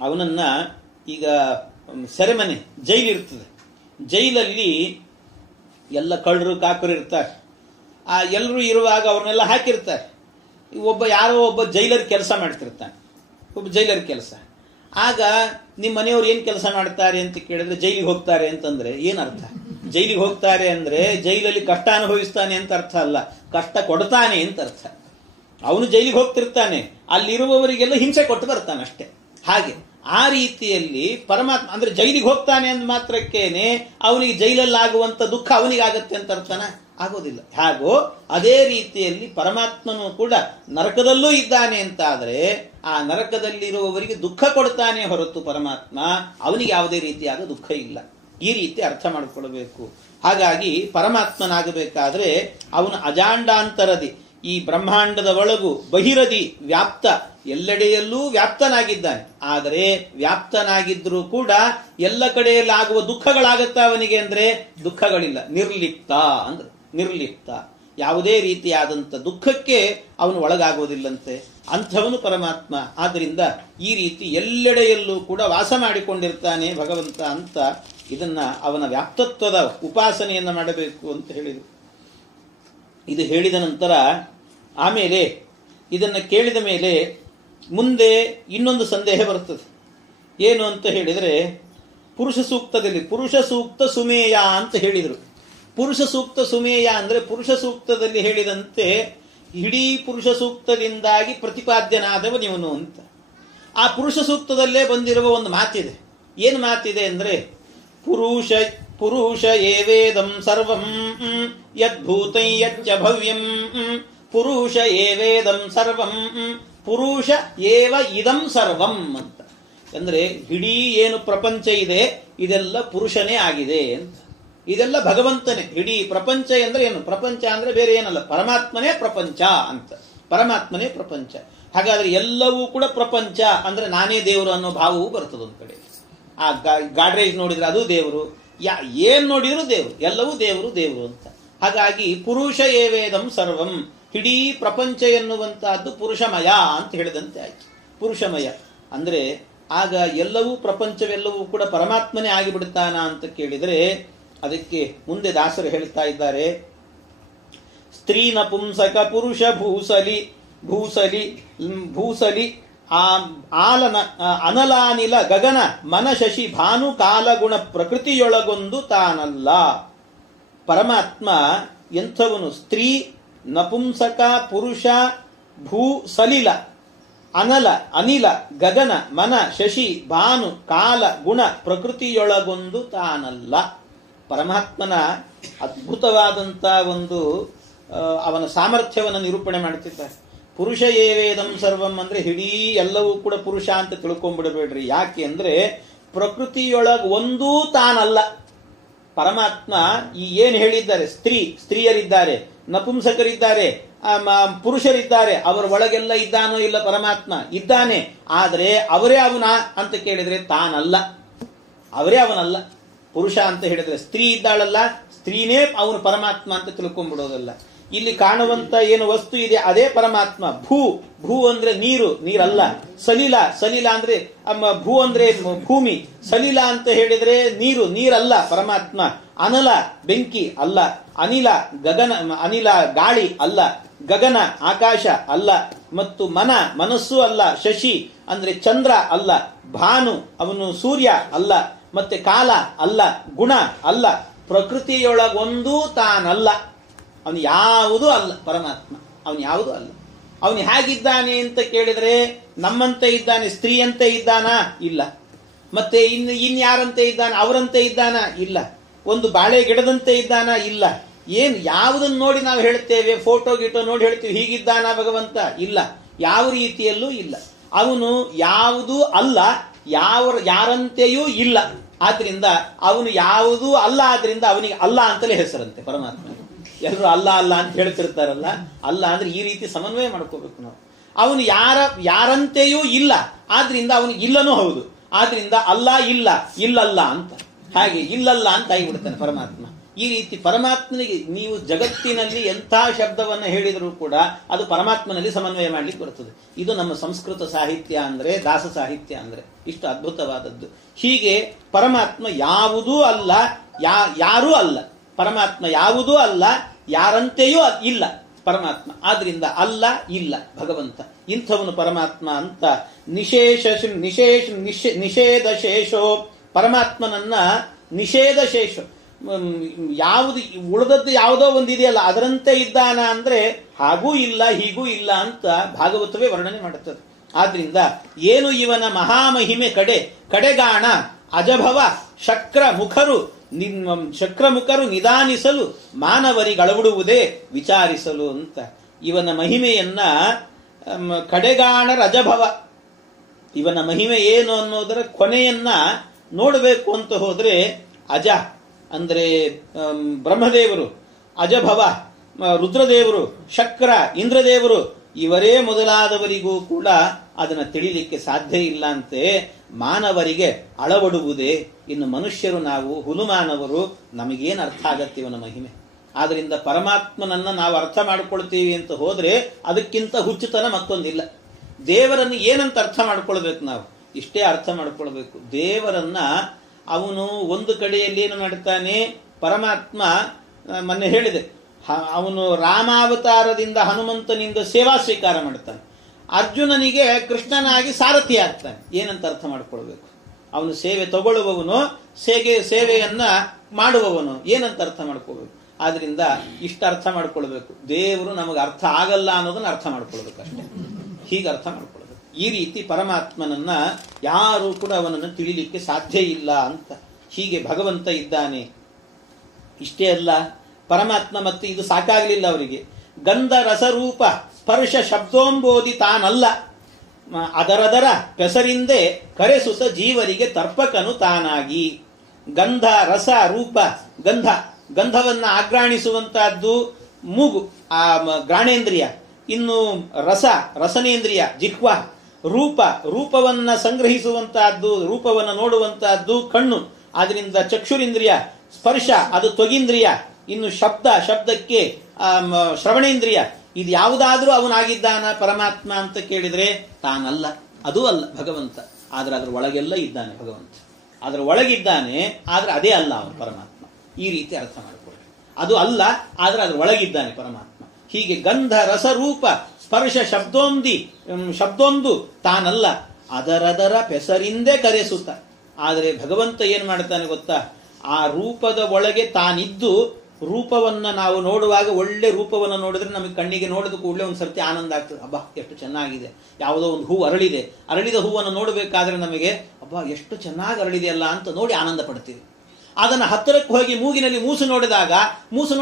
ಅವನನ್ನ ಈಗ ಸೆರೆಮನೆ ಜೈಲಿರ್ತದೆ, ಜೈಲಲ್ಲಿ ಎಲ್ಲ ಕಳ್ಳರು ಕಾಕರು ಇರ್ತಾರೆ. ಆ ಎಲ್ಲರೂ ಇರುವಾಗ ಅವ್ರನ್ನೆಲ್ಲ ಹಾಕಿರ್ತಾರೆ. ಯಾರೋ ಒಬ್ಬ ಜೈಲರ್ ಕೆಲಸ ಮಾಡ್ತಿರ್ತಾನೆ, ಒಬ್ಬ ಜೈಲರ್ ಕೆಲಸ. ಆಗ ನಿಮ್ಮ ಮನೆಯವ್ರು ಏನ್ ಕೆಲಸ ಮಾಡ್ತಾರೆ ಅಂತ ಕೇಳಿದ್ರೆ ಜೈಲಿಗೆ ಹೋಗ್ತಾರೆ ಅಂತಂದ್ರೆ ಏನರ್ಥ? ಜೈಲಿಗೆ ಹೋಗ್ತಾರೆ ಅಂದ್ರೆ ಜೈಲಲ್ಲಿ ಕಷ್ಟ ಅನುಭವಿಸ್ತಾನೆ ಅಂತ ಅರ್ಥ ಅಲ್ಲ, ಕಷ್ಟ ಕೊಡ್ತಾನೆ ಅಂತ ಅರ್ಥ. ಅವನು ಜೈಲಿಗೆ ಹೋಗ್ತಿರ್ತಾನೆ, ಅಲ್ಲಿರುವವರಿಗೆಲ್ಲ ಹಿಂಸೆ ಕೊಟ್ಟು ಬರ್ತಾನೆ ಅಷ್ಟೇ. ಹಾಗೆ ಆ ರೀತಿಯಲ್ಲಿ ಪರಮಾತ್ಮ ಅಂದ್ರೆ ಜೈಲಿಗೆ ಹೋಗ್ತಾನೆ ಅಂದ ಮಾತ್ರಕ್ಕೇನೆ ಅವನಿಗೆ ಜೈಲಲ್ಲಿ ಆಗುವಂತ ದುಃಖ ಅವನಿಗೆ ಆಗತ್ತೆ ಅಂತ ಅರ್ಥನ? ಆಗೋದಿಲ್ಲ. ಹಾಗೋ ಅದೇ ರೀತಿಯಲ್ಲಿ ಪರಮಾತ್ಮನು ಕೂಡ ನರಕದಲ್ಲೂ ಇದ್ದಾನೆ ಅಂತ ಆದ್ರೆ ಆ ನರಕದಲ್ಲಿರುವವರಿಗೆ ದುಃಖ ಕೊಡ್ತಾನೆ ಹೊರತು ಪರಮಾತ್ಮ ಅವನಿಗೆ ಯಾವುದೇ ರೀತಿಯಾದ ದುಃಖ ಇಲ್ಲ. ಈ ರೀತಿ ಅರ್ಥ ಮಾಡಿಕೊಳ್ಬೇಕು. ಹಾಗಾಗಿ ಪರಮಾತ್ಮನಾಗಬೇಕಾದ್ರೆ ಅವನು ಅಜಾಂಡಾಂತರದಿ, ಈ ಬ್ರಹ್ಮಾಂಡದ ಒಳಗೂ ಬಹಿರದಿ ವ್ಯಾಪ್ತ, ಎಲ್ಲೆಡೆಯಲ್ಲೂ ವ್ಯಾಪ್ತನಾಗಿದ್ದಾನೆ. ಆದರೆ ವ್ಯಾಪ್ತನಾಗಿದ್ರೂ ಕೂಡ ಎಲ್ಲ ಕಡೆಯಲ್ಲಿ ಆಗುವ ದುಃಖಗಳಾಗತ್ತ ಅವನಿಗೆ ಅಂದ್ರೆ ದುಃಖಗಳಿಲ್ಲ. ನಿರ್ಲಿಪ್ತ ಅಂದ್ರೆ ನಿರ್ಲಿಪ್ತ, ಯಾವುದೇ ರೀತಿಯಾದಂಥ ದುಃಖಕ್ಕೆ ಅವನು ಒಳಗಾಗುವುದಿಲ್ಲಂತೆ. ಅಂಥವನು ಪರಮಾತ್ಮ. ಆದ್ದರಿಂದ ಈ ರೀತಿ ಎಲ್ಲೆಡೆಯಲ್ಲೂ ಕೂಡ ವಾಸ ಮಾಡಿಕೊಂಡಿರ್ತಾನೆ ಭಗವಂತ ಅಂತ ಇದನ್ನ ಅವನ ವ್ಯಾಪ್ತತ್ವದ ಉಪಾಸನೆಯನ್ನ ಮಾಡಬೇಕು ಅಂತ ಹೇಳಿದರು. ಇದು ಹೇಳಿದ ನಂತರ ಆಮೇಲೆ ಇದನ್ನು ಕೇಳಿದ ಮೇಲೆ ಮುಂದೆ ಇನ್ನೊಂದು ಸಂದೇಹ ಬರ್ತದೆ. ಏನು ಅಂತ ಹೇಳಿದರೆ, ಪುರುಷ ಸೂಕ್ತದಲ್ಲಿ ಪುರುಷ ಸೂಕ್ತ ಸುಮೇಯ ಅಂತ ಹೇಳಿದರು. ಪುರುಷ ಸೂಕ್ತ ಸುಮೇಯ ಅಂದ್ರೆ ಪುರುಷ ಸೂಕ್ತದಲ್ಲಿ ಹೇಳಿದಂತೆ ಇಡೀ ಪುರುಷ ಸೂಕ್ತದಿಂದಾಗಿ ಪ್ರತಿಪಾದ್ಯನಾದವನಿವನು ಅಂತ. ಆ ಪುರುಷ ಸೂಕ್ತದಲ್ಲೇ ಬಂದಿರುವ ಒಂದು ಮಾತಿದೆ. ಏನು ಮಾತಿದೆ ಅಂದ್ರೆ, ಪುರುಷ ಏವೇದಂ ಸರ್ವಂ ಯದ್ಭೂತಂ ಯಚ್ಚ ಭವ್ಯಂ ಪುರುಷ ಏವೇದಂ ಸರ್ವಂ, ಪುರುಷ ಏವ ಇದಂ ಸರ್ವಂ ಅಂತ. ಅಂದ್ರೆ ಇಡೀ ಏನು ಪ್ರಪಂಚ ಇದೆ ಇದೆಲ್ಲ ಪುರುಷನೇ ಆಗಿದೆ ಅಂತ. ಇದೆಲ್ಲ ಭಗವಂತನೇ. ಇಡೀ ಪ್ರಪಂಚ ಅಂದ್ರೆ ಏನು? ಪ್ರಪಂಚ ಅಂದ್ರೆ ಬೇರೆ ಏನಲ್ಲ, ಪರಮಾತ್ಮನೇ ಪ್ರಪಂಚ ಅಂತ. ಪರಮಾತ್ಮನೇ ಪ್ರಪಂಚ. ಹಾಗಾದ್ರೆ ಎಲ್ಲವೂ ಕೂಡ ಪ್ರಪಂಚ ಅಂದ್ರೆ ನಾನೇ ದೇವರು ಅನ್ನೋ ಭಾವವೂ ಬರ್ತದೆ ಒಂದು ಕಡೆ. ಆ ಗಾಡ್ರೇಜ್ ನೋಡಿದ್ರೆ ಅದು ದೇವರು, ಏನ್ ನೋಡಿದ್ರು ದೇವರು, ಎಲ್ಲವೂ ದೇವರು ದೇವರು ಅಂತ. ಹಾಗಾಗಿ ಪುರುಷ ಏವೇದಂ ಸರ್ವಂ, ಇಡೀ ಪ್ರಪಂಚ ಎನ್ನುವಂತಹದ್ದು ಪುರುಷಮಯ ಅಂತ ಹೇಳಿದಂತೆ ಆಯ್ತು. ಪುರುಷಮಯ ಅಂದ್ರೆ ಆಗ ಎಲ್ಲವೂ ಪ್ರಪಂಚವೆಲ್ಲವೂ ಕೂಡ ಪರಮಾತ್ಮನೇ ಆಗಿಬಿಡ್ತಾನ ಅಂತ ಕೇಳಿದರೆ ಅದಕ್ಕೆ ಮುಂದೆ ದಾಸರು ಹೇಳ್ತಾ ಇದ್ದಾರೆ. ಸ್ತ್ರೀ ನಪುಂಸಕ ಪುರುಷ ಭೂಸಲಿ ಭೂಸಲಿ ಭೂಸಲಿ ಆಲನ ಅನಲಾನಿಲ ಗಗನ ಮನ ಶಶಿ ಭಾನು ಕಾಲಗುಣ ಪ್ರಕೃತಿಯೊಳಗೊಂದು ತಾನಲ್ಲ. ಪರಮಾತ್ಮ ಎಂಥವನು? ಸ್ತ್ರೀ, ನಪುಂಸಕ, ಪುರುಷ, ಭೂ, ಸಲಿಲ, ಅನಲ, ಅನಿಲ, ಗಗನ, ಮನ, ಶಶಿ, ಭಾನು, ಕಾಲ, ಗುಣ, ಪ್ರಕೃತಿಯೊಳಗೊಂದು ತಾನಲ್ಲ. ಪರಮಾತ್ಮನ ಅದ್ಭುತವಾದಂಥ ಒಂದು ಅವನ ಸಾಮರ್ಥ್ಯವನ್ನು ನಿರೂಪಣೆ ಮಾಡುತ್ತಿದ್ದಾರೆ. ಪುರುಷ ಏವೇದಂ ಸರ್ವಂ ಅಂದ್ರೆ ಇಡೀ ಎಲ್ಲವೂ ಕೂಡ ಪುರುಷ ಅಂತ ತಿಳ್ಕೊಂಡ್ಬಿಡಬೇಡ್ರಿ. ಯಾಕೆ ಅಂದ್ರೆ ಪ್ರಕೃತಿಯೊಳಗೆ ಒಂದೂ ತಾನಲ್ಲ. ಪರಮಾತ್ಮ ಈ ಏನು ಹೇಳಿದ್ದಾರೆ, ಸ್ತ್ರೀಯರಿದ್ದಾರೆ, ನಪುಂಸಕರಿದ್ದಾರೆ, ಪುರುಷರಿದ್ದಾರೆ, ಅವರ ಒಳಗೆಲ್ಲ ಇದ್ದಾನೋ ಇಲ್ಲ? ಪರಮಾತ್ಮ ಇದ್ದಾನೆ. ಆದರೆ ಅವರೇ ಅವನ ಅಂತ ಕೇಳಿದ್ರೆ ತಾನಲ್ಲ, ಅವರೇ ಅವನಲ್ಲ. ಪುರುಷ ಅಂತ ಹೇಳಿದ್ರೆ ಸ್ತ್ರೀ ಇದ್ದಾಳಲ್ಲ, ಸ್ತ್ರೀನೇ ಅವನು ಪರಮಾತ್ಮ ಅಂತ ತಿಳ್ಕೊಂಡ್ಬಿಡೋದಲ್ಲ. ಇಲ್ಲಿ ಕಾಣುವಂತ ಏನು ವಸ್ತು ಇದೆ ಅದೇ ಪರಮಾತ್ಮ. ಭೂ ಅಂದ್ರೆ ನೀರು, ನೀರಲ್ಲ. ಸಲಿಲ ಅಂದ್ರೆ ಭೂ ಅಂದ್ರೆ ಭೂಮಿ, ಸಲಿಲ ಅಂತ ಹೇಳಿದ್ರೆ ನೀರು, ನೀರಲ್ಲ ಪರಮಾತ್ಮ. ಅನಲ ಬೆಂಕಿ ಅಲ್ಲ, ಅನಿಲ ಗಗನ, ಅನಿಲ ಗಾಳಿ ಅಲ್ಲ, ಗಗನ ಆಕಾಶ ಅಲ್ಲ, ಮತ್ತು ಮನಸ್ಸು ಅಲ್ಲ, ಶಶಿ ಅಂದ್ರೆ ಚಂದ್ರ ಅಲ್ಲ, ಭಾನು ಅವನು ಸೂರ್ಯ ಅಲ್ಲ, ಮತ್ತೆ ಕಾಲ ಅಲ್ಲ, ಗುಣ ಅಲ್ಲ, ಪ್ರಕೃತಿಯೊಳಗೊಂದೂ ತಾನಲ್ಲ. ಅವನು ಯಾವುದೂ ಅಲ್ಲ ಪರಮಾತ್ಮ, ಅವನು ಯಾವುದೂ ಅಲ್ಲ. ಅವನು ಹೇಗಿದ್ದಾನೆ ಅಂತ ಕೇಳಿದ್ರೆ ನಮ್ಮಂತೆ ಇದ್ದಾನೆ, ಸ್ತ್ರೀಯಂತೆ ಇದ್ದಾನ? ಇಲ್ಲ. ಮತ್ತೆ ಇನ್ಯಾರಂತೆ ಇದ್ದಾನೆ? ಅವರಂತೆ ಇದ್ದಾನ? ಇಲ್ಲ. ಒಂದು ಬಾಳೆ ಗಿಡದಂತೆ ಇದ್ದಾನ? ಇಲ್ಲ. ಏನು ಯಾವುದನ್ನು ನೋಡಿ ನಾವು ಹೇಳ್ತೇವೆ? ಫೋಟೋ ಗಿಟೋ ನೋಡಿ ಹೇಳ್ತೀವಿ ಹೀಗಿದ್ದಾನ ಭಗವಂತ? ಇಲ್ಲ, ಯಾವ ರೀತಿಯಲ್ಲೂ ಇಲ್ಲ. ಅವನು ಯಾವುದೂ ಅಲ್ಲ, ಯಾರಂತೆಯೂ ಇಲ್ಲ. ಆದ್ರಿಂದ ಅವನು ಯಾವುದೂ ಅಲ್ಲ, ಆದ್ರಿಂದ ಅವನಿಗೆ ಅಲ್ಲ ಅಂತಲೇ ಹೆಸರಂತೆ ಪರಮಾತ್ಮ. ಎಲ್ಲರೂ ಅಲ್ಲ ಅಲ್ಲ ಅಂತ ಹೇಳ್ತಿರ್ತಾರಲ್ಲ, ಅಲ್ಲ ಅಂದ್ರೆ ಈ ರೀತಿ ಸಮನ್ವಯ ಮಾಡ್ಕೋಬೇಕು ನಾವು. ಅವನು ಯಾರಂತೆಯೂ ಇಲ್ಲ, ಆದ್ರಿಂದ ಅವನು ಇಲ್ಲನೂ ಹೌದು. ಆದ್ರಿಂದ ಅಲ್ಲ ಇಲ್ಲ, ಇಲ್ಲಲ್ಲ ಅಂತ, ಹಾಗೆ ಇಲ್ಲಲ್ಲ ಅಂತ ಆಗಿಬಿಡ್ತಾನೆ ಪರಮಾತ್ಮ. ಈ ರೀತಿ ಪರಮಾತ್ಮನಿಗೆ ನೀವು ಜಗತ್ತಿನಲ್ಲಿ ಎಂಥ ಶಬ್ದವನ್ನು ಹೇಳಿದರೂ ಕೂಡ ಅದು ಪರಮಾತ್ಮನಲ್ಲಿ ಸಮನ್ವಯ ಮಾಡ್ಲಿಕ್ಕೆ ಬರ್ತದೆ. ಇದು ನಮ್ಮ ಸಂಸ್ಕೃತ ಸಾಹಿತ್ಯ ಅಂದ್ರೆ, ದಾಸ ಸಾಹಿತ್ಯ ಅಂದ್ರೆ ಇಷ್ಟು ಅದ್ಭುತವಾದದ್ದು. ಹೀಗೆ ಪರಮಾತ್ಮ ಯಾವುದೂ ಅಲ್ಲ, ಯಾರೂ ಅಲ್ಲ. ಪರಮಾತ್ಮ ಯಾವುದೂ ಅಲ್ಲ, ಯಾರಂತೆಯೂ ಇಲ್ಲ ಪರಮಾತ್ಮ. ಆದ್ರಿಂದ ಅಲ್ಲ ಇಲ್ಲ ಭಗವಂತ. ಇಂಥವನು ಪರಮಾತ್ಮ ಅಂತ ನಿಷೇಧ ಶೇಷೋ. ಪರಮಾತ್ಮನನ್ನ ನಿಷೇಧ ಶೇಷ, ಯಾವುದು ಉಳಿದದ್ದು ಯಾವುದೋ ಒಂದಿದೆಯಲ್ಲ ಅದರಂತೆ ಇದ್ದಾನ ಅಂದ್ರೆ ಹಾಗೂ ಇಲ್ಲ ಹೀಗೂ ಇಲ್ಲ ಅಂತ ಭಾಗವತವೇ ವರ್ಣನೆ ಮಾಡುತ್ತದೆ. ಆದ್ರಿಂದ ಏನು ಇವನ ಮಹಾಮಹಿಮೆ ಕಡೆಗಾಣ ಅಜಭವ ಶಕ್ರಮುಖರು ನಿಧಾನಿಸಲು ಮಾನವರಿಗಳಬಿಡುವುದೇ ವಿಚಾರಿಸಲು ಅಂತ. ಇವನ ಮಹಿಮೆಯನ್ನ ಕಡೆಗಾಣರ ಅಜಭವ, ಇವನ ಮಹಿಮೆ ಏನು ಅನ್ನೋದರ ಕೊನೆಯನ್ನ ನೋಡಬೇಕು ಅಂತ ಹೋದ್ರೆ ಅಜ ಅಂದ್ರೆ ಬ್ರಹ್ಮದೇವರು, ಅಜಭವ ರುದ್ರದೇವರು, ಶಕ್ರ ಇಂದ್ರದೇವರು, ಇವರೇ ಮೊದಲಾದವರಿಗೂ ಕೂಡ ಅದನ್ನ ತಿಳಿಲಿಕ್ಕೆ ಸಾಧ್ಯ ಇಲ್ಲ ಅಂತೆ. ಮಾನವರಿಗೆ ಅಳವಡುವುದೇ. ಇನ್ನು ಮನುಷ್ಯರು ನಾವು ಹುಲುಮಾನವರು, ನಮಗೇನು ಅರ್ಥ ಆಗತ್ತೆ ಇವನ ಮಹಿಮೆ. ಆದ್ರಿಂದ ಪರಮಾತ್ಮನನ್ನ ನಾವು ಅರ್ಥ ಮಾಡ್ಕೊಳ್ತೀವಿ ಅಂತ ಹೋದ್ರೆ ಅದಕ್ಕಿಂತ ಹುಚ್ಚುತನ ಮತ್ತೊಂದಿಲ್ಲ. ದೇವರನ್ನು ಏನಂತ ಅರ್ಥ ಮಾಡ್ಕೊಳ್ಬೇಕು ನಾವು? ಇಷ್ಟೇ ಅರ್ಥ ಮಾಡ್ಕೊಳ್ಬೇಕು. ದೇವರನ್ನ ಅವನು ಒಂದು ಕಡೆಯಲ್ಲಿ ಏನು ಮಾಡ್ತಾನೆ? ಪರಮಾತ್ಮ ಮೊನ್ನೆ ಹೇಳಿದೆ, ಅವನು ರಾಮಾವತಾರದಿಂದ ಹನುಮಂತನಿಂದ ಸೇವಾ ಸ್ವೀಕಾರ ಮಾಡ್ತಾನೆ. ಅರ್ಜುನನಿಗೆ ಕೃಷ್ಣನಾಗಿ ಸಾರಥಿ ಆಗ್ತಾನೆ. ಏನಂತ ಅರ್ಥ ಮಾಡ್ಕೊಳ್ಬೇಕು? ಅವನು ಸೇವೆ ತಗೊಳ್ಳುವವನು, ಸೇವೆಯನ್ನ ಮಾಡುವವನು, ಏನಂತ ಅರ್ಥ ಮಾಡ್ಕೋಬೇಕು? ಆದ್ರಿಂದ ಇಷ್ಟ ಅರ್ಥ ಮಾಡ್ಕೊಳ್ಬೇಕು. ದೇವರು ನಮಗೆ ಅರ್ಥ ಆಗಲ್ಲ ಅನ್ನೋದನ್ನ ಅರ್ಥ ಮಾಡ್ಕೊಳ್ಬೇಕು ಅಷ್ಟೇ. ಹೀಗೆ ಅರ್ಥ ಮಾಡ್ಕೊಳ್ಬೇಕು. ಈ ರೀತಿ ಪರಮಾತ್ಮನನ್ನ ಯಾರು ಕೂಡ ಅವನನ್ನು ತಿಳಿಲಿಕ್ಕೆ ಸಾಧ್ಯ ಇಲ್ಲ ಅಂತ. ಹೀಗೆ ಭಗವಂತ ಇದ್ದಾನೆ. ಇಷ್ಟೇ ಅಲ್ಲ, ಪರಮಾತ್ಮ ಮತ್ತೆ ಇದು ಸಾಕಾಗಲಿಲ್ಲ ಅವರಿಗೆ. ಗಂಧ ರಸರೂಪ ಸ್ಪರ್ಶ ಶಬ್ದೋಂಬೋದಿ ತಾನಲ್ಲ, ಅದರದರ ಪೆಸರಿಂದೆ ಕರೆಸುತ್ತ ಜೀವರಿಗೆ ತರ್ಪಕನು ತಾನಾಗಿ. ಗಂಧ ರಸ ರೂಪ, ಗಂಧವನ್ನ ಆಘ್ರಾಣಿಸುವಂತಹದ್ದು ಮೂಗು, ಆ ಘ್ರಾಣೇಂದ್ರಿಯ. ಇನ್ನು ರಸನೇಂದ್ರಿಯ ಜಿಹ್ವ. ರೂಪವನ್ನ ಸಂಗ್ರಹಿಸುವಂತಹದ್ದು, ರೂಪವನ್ನು ನೋಡುವಂತಹದ್ದು ಕಣ್ಣು, ಆದ್ರಿಂದ ಚಕ್ಷುರಿಂದ್ರಿಯ. ಸ್ಪರ್ಶ ಅದು ತ್ವಗಿಂದ್ರಿಯ. ಇನ್ನು ಶಬ್ದಕ್ಕೆ ಶ್ರವಣೇಂದ್ರಿಯ. ಇದು ಯಾವುದಾದ್ರೂ ಅವನಾಗಿದ್ದಾನ ಪರಮಾತ್ಮ ಅಂತ ಕೇಳಿದ್ರೆ ತಾನಲ್ಲ, ಅದೂ ಅಲ್ಲ ಭಗವಂತ. ಆದ್ರೆ ಅದರ ಒಳಗೆಲ್ಲ ಇದ್ದಾನೆ ಭಗವಂತ, ಅದರ ಒಳಗಿದ್ದಾನೆ, ಆದ್ರೆ ಅದೇ ಅಲ್ಲ ಅವನು ಪರಮಾತ್ಮ. ಈ ರೀತಿ ಅರ್ಥ ಮಾಡಿಕೊಳ್ಳಿ. ಅದು ಅಲ್ಲ, ಆದ್ರೆ ಅದರ ಒಳಗಿದ್ದಾನೆ ಪರಮಾತ್ಮ. ಹೀಗೆ ಗಂಧ ರಸರೂಪ ಸ್ಪರ್ಶ ಶಬ್ದೊಂದು ತಾನಲ್ಲ, ಅದರದರ ಪೆಸರಿಂದೇ ಕರೆಸುತ್ತ. ಆದರೆ ಭಗವಂತ ಏನ್ ಮಾಡ್ತಾನೆ ಗೊತ್ತಾ? ಆ ರೂಪದ ಒಳಗೆ ತಾನಿದ್ದು ರೂಪವನ್ನ ನಾವು ನೋಡುವಾಗ, ಒಳ್ಳೆ ರೂಪವನ್ನು ನೋಡಿದ್ರೆ ನಮಗೆ ಕಣ್ಣಿಗೆ ನೋಡಿದ ಕೂಡಲೇ ಒಂದು ಸರ್ತಿ ಆನಂದ ಆಗ್ತದೆ. ಅಬ್ಬಾ ಎಷ್ಟು ಚೆನ್ನಾಗಿದೆ. ಯಾವುದೋ ಒಂದು ಹೂ ಅರಳಿದ ಹೂವನ್ನು ನೋಡಬೇಕಾದ್ರೆ ನಮಗೆ ಅಬ್ಬಾ ಎಷ್ಟು ಚೆನ್ನಾಗಿ ಅರಳಿದೆಯಲ್ಲ ಅಂತ ನೋಡಿ ಆನಂದ ಪಡ್ತೀವಿ. ಅದನ್ನ ಹತ್ತಿರಕ್ಕೆ ಹೋಗಿ ಮೂಗಿನಲ್ಲಿ ಮೂಸು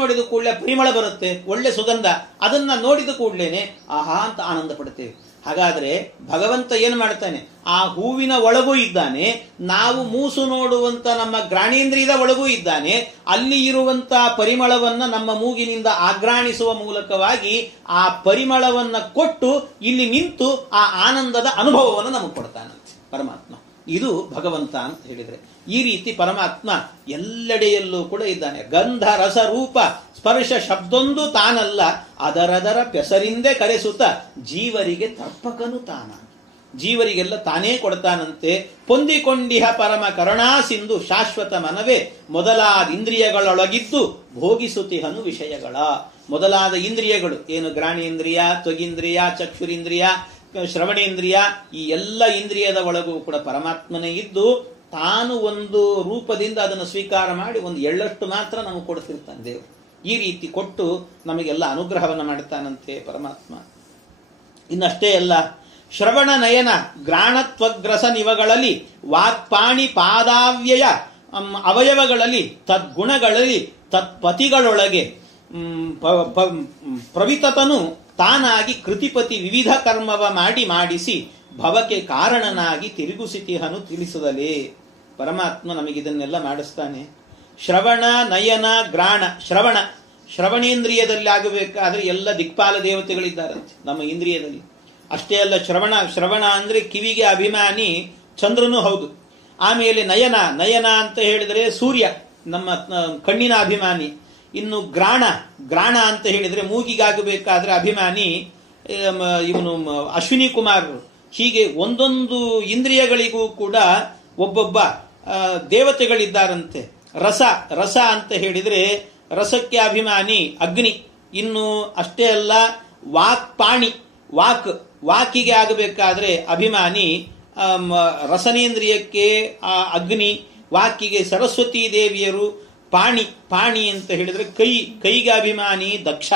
ನೋಡಿದ ಕೂಡಲೇ ಪರಿಮಳ ಬರುತ್ತೆ, ಒಳ್ಳೆ ಸುಗಂಧ. ಅದನ್ನ ನೋಡಿದ ಕೂಡಲೇನೆ ಆಹಾ ಅಂತ ಆನಂದ ಪಡ್ತೇವೆ. ಹಾಗಾದ್ರೆ ಭಗವಂತ ಏನು ಮಾಡ್ತಾನೆ? ಆ ಹೂವಿನ ಒಳಗೂ ಇದ್ದಾನೆ, ನಾವು ಮೂಸು ನೋಡುವಂತ ನಮ್ಮ ಘ್ರಾಣೇಂದ್ರಿಯದ ಒಳಗೂ ಇದ್ದಾನೆ. ಅಲ್ಲಿ ಇರುವಂತಹ ಪರಿಮಳವನ್ನ ನಮ್ಮ ಮೂಗಿನಿಂದ ಆಘ್ರಾಣಿಸುವ ಮೂಲಕವಾಗಿ ಆ ಪರಿಮಳವನ್ನ ಕೊಟ್ಟು ಇಲ್ಲಿ ನಿಂತು ಆ ಆನಂದದ ಅನುಭವವನ್ನು ನಮಗೆ ಕೊಡ್ತಾನಂತೆ ಪರಮಾತ್ಮ. ಇದು ಭಗವಂತ ಅಂತ ಹೇಳಿದ್ರೆ, ಈ ರೀತಿ ಪರಮಾತ್ಮ ಎಲ್ಲೆಡೆಯಲ್ಲೂ ಕೂಡ ಇದ್ದಾನೆ. ಗಂಧ ರಸ ರೂಪ ಸ್ಪರ್ಶ ಶಬ್ದೊಂದು ತಾನಲ್ಲ, ಅದರದರ ಪೆಸರಿಂದೇ ಕರೆಸುತ್ತ ಜೀವರಿಗೆ ತರ್ಪಕನು ತಾನ. ಜೀವರಿಗೆಲ್ಲ ತಾನೇ ಕೊಡ್ತಾನಂತೆ. ಪೊಂದಿಕೊಂಡಿಹ ಪರಮ ಕರುಣಾ ಸಿಂಧು ಶಾಶ್ವತ ಮನವೇ ಮೊದಲಾದ ಇಂದ್ರಿಯಗಳೊಳಗಿದ್ದು ಭೋಗಿಸುತ್ತಿಹನು ವಿಷಯಗಳ. ಮೊದಲಾದ ಇಂದ್ರಿಯಗಳು ಏನು? ಘ್ರಾಣೇಂದ್ರಿಯ, ತ್ವಗಿಂದ್ರಿಯ, ಚಕ್ಷುರಿಂದ್ರಿಯ, ಶ್ರವಣೇಂದ್ರಿಯ, ಈ ಎಲ್ಲ ಇಂದ್ರಿಯದ ಒಳಗೂ ಕೂಡ ಪರಮಾತ್ಮನೇ ಇದ್ದು ತಾನು ಒಂದು ರೂಪದಿಂದ ಅದನ್ನು ಸ್ವೀಕಾರ ಮಾಡಿ ಒಂದು ಎಳ್ಳಷ್ಟು ಮಾತ್ರ ನಮಗೆ ಕೊಡ್ತಿರ್ತಾನೆ ದೇವರು. ಈ ರೀತಿ ಕೊಟ್ಟು ನಮಗೆಲ್ಲ ಅನುಗ್ರಹವನ್ನು ಮಾಡ್ತಾನಂತೆ ಪರಮಾತ್ಮ. ಇನ್ನಷ್ಟೇ ಅಲ್ಲ, ಶ್ರವಣ ನಯನ ಘ್ರಾಣತ್ವಗ್ರಸ ನಿವಗಳಲ್ಲಿ ವಾಕ್ಪಾಣಿ ಪಾದಾವ್ಯಯ ಅವಯವಗಳಲ್ಲಿ ತದ್ಗುಣಗಳಲ್ಲಿ ತತ್ಪತಿಗಳೊಳಗೆ ಪ್ರವಿತತನು ತಾನಾಗಿ ಕೃತಿಪತಿ ವಿವಿಧ ಕರ್ಮವ ಮಾಡಿಸಿ ಭವಕ್ಕೆ ಕಾರಣನಾಗಿ ತಿರುಗುಸಿತಿಹನು ತಿಳಿಸದಲೇ. ಪರಮಾತ್ಮ ನಮಗಿದನ್ನೆಲ್ಲ ಮಾಡಿಸ್ತಾನೆ. ಶ್ರವಣ ನಯನ ಘ್ರಾಣ. ಶ್ರವಣೇಂದ್ರಿಯದಲ್ಲಿ ಆಗಬೇಕಾದ್ರೆ ಎಲ್ಲ ದಿಕ್ಪಾಲ ದೇವತೆಗಳಿದ್ದಾರಂತೆ ನಮ್ಮ ಇಂದ್ರಿಯದಲ್ಲಿ. ಅಷ್ಟೇ ಅಲ್ಲ, ಶ್ರವಣ ಅಂದ್ರೆ ಕಿವಿಗೆ ಅಭಿಮಾನಿ ಚಂದ್ರನೂ ಹೌದು. ಆಮೇಲೆ ನಯನ ಅಂತ ಹೇಳಿದ್ರೆ ಸೂರ್ಯ ನಮ್ಮ ಕಣ್ಣಿನ ಅಭಿಮಾನಿ. ಇನ್ನು ಘ್ರಾಣ ಅಂತ ಹೇಳಿದ್ರೆ ಮೂಗಿಗಾಗಬೇಕಾದ್ರೆ ಅಭಿಮಾನಿ ಇವನು ಅಶ್ವಿನಿ ಕುಮಾರರು. ಹೀಗೆ ಒಂದೊಂದು ಇಂದ್ರಿಯಗಳಿಗೂ ಕೂಡ ಒಬ್ಬೊಬ್ಬ ದೇವತೆಗಳಿದ್ದಾರಂತೆ. ರಸ ಅಂತ ಹೇಳಿದ್ರೆ ರಸಕ್ಕೆ ಅಭಿಮಾನಿ ಅಗ್ನಿ. ಇನ್ನು ಅಷ್ಟೇ ಅಲ್ಲ, ವಾಕಿಗೆ ಆಗಬೇಕಾದ್ರೆ ಅಭಿಮಾನಿ ರಸನೇಂದ್ರಿಯಕ್ಕೆ ಅಗ್ನಿ, ವಾಕಿಗೆ ಸರಸ್ವತೀ ದೇವಿಯರು. ಪಾಣಿ ಅಂತ ಹೇಳಿದ್ರೆ ಕೈಗೆ ಅಭಿಮಾನಿ ದಕ್ಷ.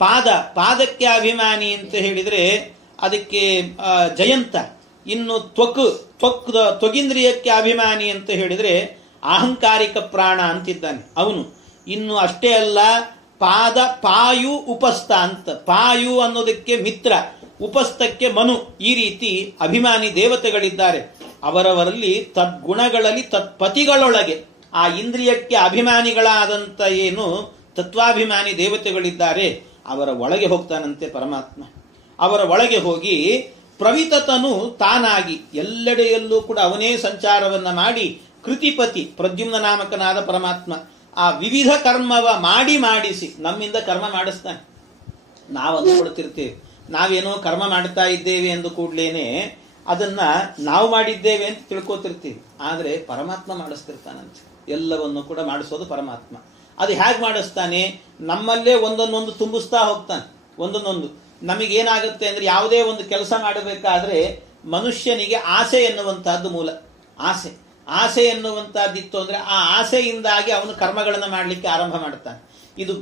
ಪಾದಕ್ಕೆ ಅಭಿಮಾನಿ ಅಂತ ಹೇಳಿದ್ರೆ ಅದಕ್ಕೆ ಜಯಂತ. ಇನ್ನು ತ್ವಗಿಂದ್ರಿಯಕ್ಕೆ ಅಭಿಮಾನಿ ಅಂತ ಹೇಳಿದ್ರೆ ಅಹಂಕಾರಿಕ ಪ್ರಾಣ ಅಂತಿದ್ದಾನೆ ಅವನು. ಇನ್ನು ಅಷ್ಟೇ ಅಲ್ಲ, ಪಾಯು ಉಪಸ್ಥ ಅಂತ. ಪಾಯು ಅನ್ನೋದಕ್ಕೆ ಮಿತ್ರ, ಉಪಸ್ಥಕ್ಕೆ ಮನು. ಈ ರೀತಿ ಅಭಿಮಾನಿ ದೇವತೆಗಳಿದ್ದಾರೆ. ಅವರವರಲ್ಲಿ ತದ್ಗುಣಗಳಲ್ಲಿ ತತ್ಪತಿಗಳೊಳಗೆ ಆ ಇಂದ್ರಿಯಕ್ಕೆ ಅಭಿಮಾನಿಗಳಾದಂಥ ಏನು ತತ್ವಾಭಿಮಾನಿ ದೇವತೆಗಳಿದ್ದಾರೆ ಅವರ ಒಳಗೆ ಹೋಗ್ತಾನಂತೆ ಪರಮಾತ್ಮ. ಅವರ ಒಳಗೆ ಹೋಗಿ ಪ್ರವಿತತನು ತಾನಾಗಿ ಎಲ್ಲೆಡೆಯಲ್ಲೂ ಕೂಡ ಅವನೇ ಸಂಚಾರವನ್ನ ಮಾಡಿ ಕೃತಿಪತಿ ಪ್ರದ್ಯುಮ್ನ ನಾಮಕನಾದ ಪರಮಾತ್ಮ ಆ ವಿವಿಧ ಕರ್ಮವ ಮಾಡಿಸಿ ನಮ್ಮಿಂದ ಕರ್ಮ ಮಾಡಿಸ್ತಾನೆ. ನಾವು ಅಂದುಕೊಳ್ತಿರ್ತೇವೆ ನಾವೇನೋ ಕರ್ಮ ಮಾಡ್ತಾ ಇದ್ದೇವೆ ಎಂದು ಕೂಡ್ಲೇನೆ ಅದನ್ನ ನಾವು ಮಾಡಿದ್ದೇವೆ ಅಂತ ತಿಳ್ಕೊತಿರ್ತೀವಿ. ಆದ್ರೆ ಪರಮಾತ್ಮ ಮಾಡಿಸ್ತಿರ್ತಾನಂತೆ. ಎಲ್ಲವನ್ನು ಕೂಡ ಮಾಡಿಸೋದು ಪರಮಾತ್ಮ. ಅದು ಹೇಗೆ ಮಾಡಿಸ್ತಾನೆ? ನಮ್ಮಲ್ಲೇ ಒಂದೊಂದೊಂದು ತುಂಬಿಸ್ತಾ ಹೋಗ್ತಾನೆ. ಒಂದೊಂದೊಂದು ನಮಗೇನಾಗುತ್ತೆ ಅಂದ್ರೆ, ಯಾವುದೇ ಒಂದು ಕೆಲಸ ಮಾಡಬೇಕಾದ್ರೆ ಮನುಷ್ಯನಿಗೆ ಆಸೆ ಎನ್ನುವಂತಹದ್ದು ಮೂಲ. ಆಸೆ ಎನ್ನುವಂತಹದ್ದಿತ್ತು ಅಂದ್ರೆ ಆ ಆಸೆಯಿಂದಾಗಿ ಅವನು ಕರ್ಮಗಳನ್ನು ಮಾಡಲಿಕ್ಕೆ ಆರಂಭ ಮಾಡ್ತಾನೆ. ಇದು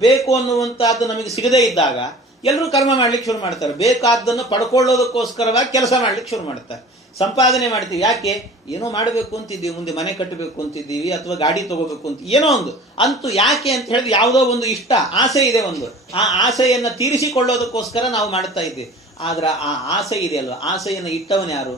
ಬೇಕು ಅನ್ನುವಂತಹದ್ದು ನಮಗೆ ಸಿಗದೇ ಇದ್ದಾಗ ಎಲ್ಲರೂ ಕರ್ಮ ಮಾಡ್ಲಿಕ್ಕೆ ಶುರು ಮಾಡ್ತಾರೆ. ಬೇಕಾದ್ದನ್ನು ಪಡ್ಕೊಳ್ಳೋದಕ್ಕೋಸ್ಕರವಾಗಿ ಕೆಲಸ ಮಾಡ್ಲಿಕ್ಕೆ ಶುರು ಮಾಡ್ತಾರೆ. ಸಂಪಾದನೆ ಮಾಡ್ತೀವಿ. ಯಾಕೆ? ಏನೋ ಮಾಡಬೇಕು ಅಂತಿದ್ದೀವಿ, ಮುಂದೆ ಮನೆ ಕಟ್ಟಬೇಕು ಅಂತಿದ್ದೀವಿ, ಅಥವಾ ಗಾಡಿ ತಗೋಬೇಕು ಅಂತ ಏನೋ ಒಂದು ಅಂತೂ. ಯಾಕೆ ಅಂತ ಹೇಳಿದ್ರೆ ಯಾವುದೋ ಒಂದು ಇಷ್ಟ, ಆಸೆ ಇದೆ ಒಂದು. ಆ ಆಸೆಯನ್ನ ತೀರಿಸಿಕೊಳ್ಳೋದಕ್ಕೋಸ್ಕರ ನಾವು ಮಾಡ್ತಾ ಇದ್ದೀವಿ. ಆದ್ರೆ ಆ ಆಸೆ ಇದೆಯಲ್ವ, ಆಸೆಯನ್ನು ಇಟ್ಟವನು ಯಾರು?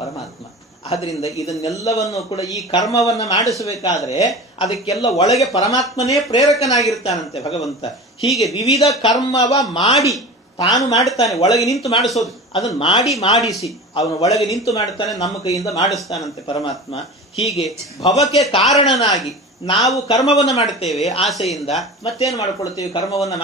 ಪರಮಾತ್ಮ. ಆದ್ರಿಂದ ಇದನ್ನೆಲ್ಲವನ್ನು ಕೂಡ ಈ ಕರ್ಮವನ್ನ ಮಾಡಿಸಬೇಕಾದ್ರೆ ಅದಕ್ಕೆಲ್ಲ ಒಳಗೆ ಪರಮಾತ್ಮನೇ ಪ್ರೇರಕನಾಗಿರ್ತಾನಂತೆ ಭಗವಂತ. ಹೀಗೆ ವಿವಿಧ ಕರ್ಮವ ಮಾಡಿ ತಾನು ಮಾಡುತ್ತಾನೆ, ಒಳಗೆ ನಿಂತು ಮಾಡಿಸೋದು. ಅದನ್ನು ಮಾಡಿಸಿ ಅವನು ಒಳಗೆ ನಿಂತು ಮಾಡುತ್ತಾನೆ, ನಮ್ಮ ಕೈಯಿಂದ ಮಾಡಿಸ್ತಾನಂತೆ ಪರಮಾತ್ಮ. ಹೀಗೆ ಭವಕ್ಕೆ ಕಾರಣನಾಗಿ ನಾವು ಕರ್ಮವನ್ನ ಮಾಡುತ್ತೇವೆ ಆಸೆಯಿಂದ, ಮತ್ತೇನು ಮಾಡಿಕೊಳ್ತೇವೆ? ಕರ್ಮವನ್ನ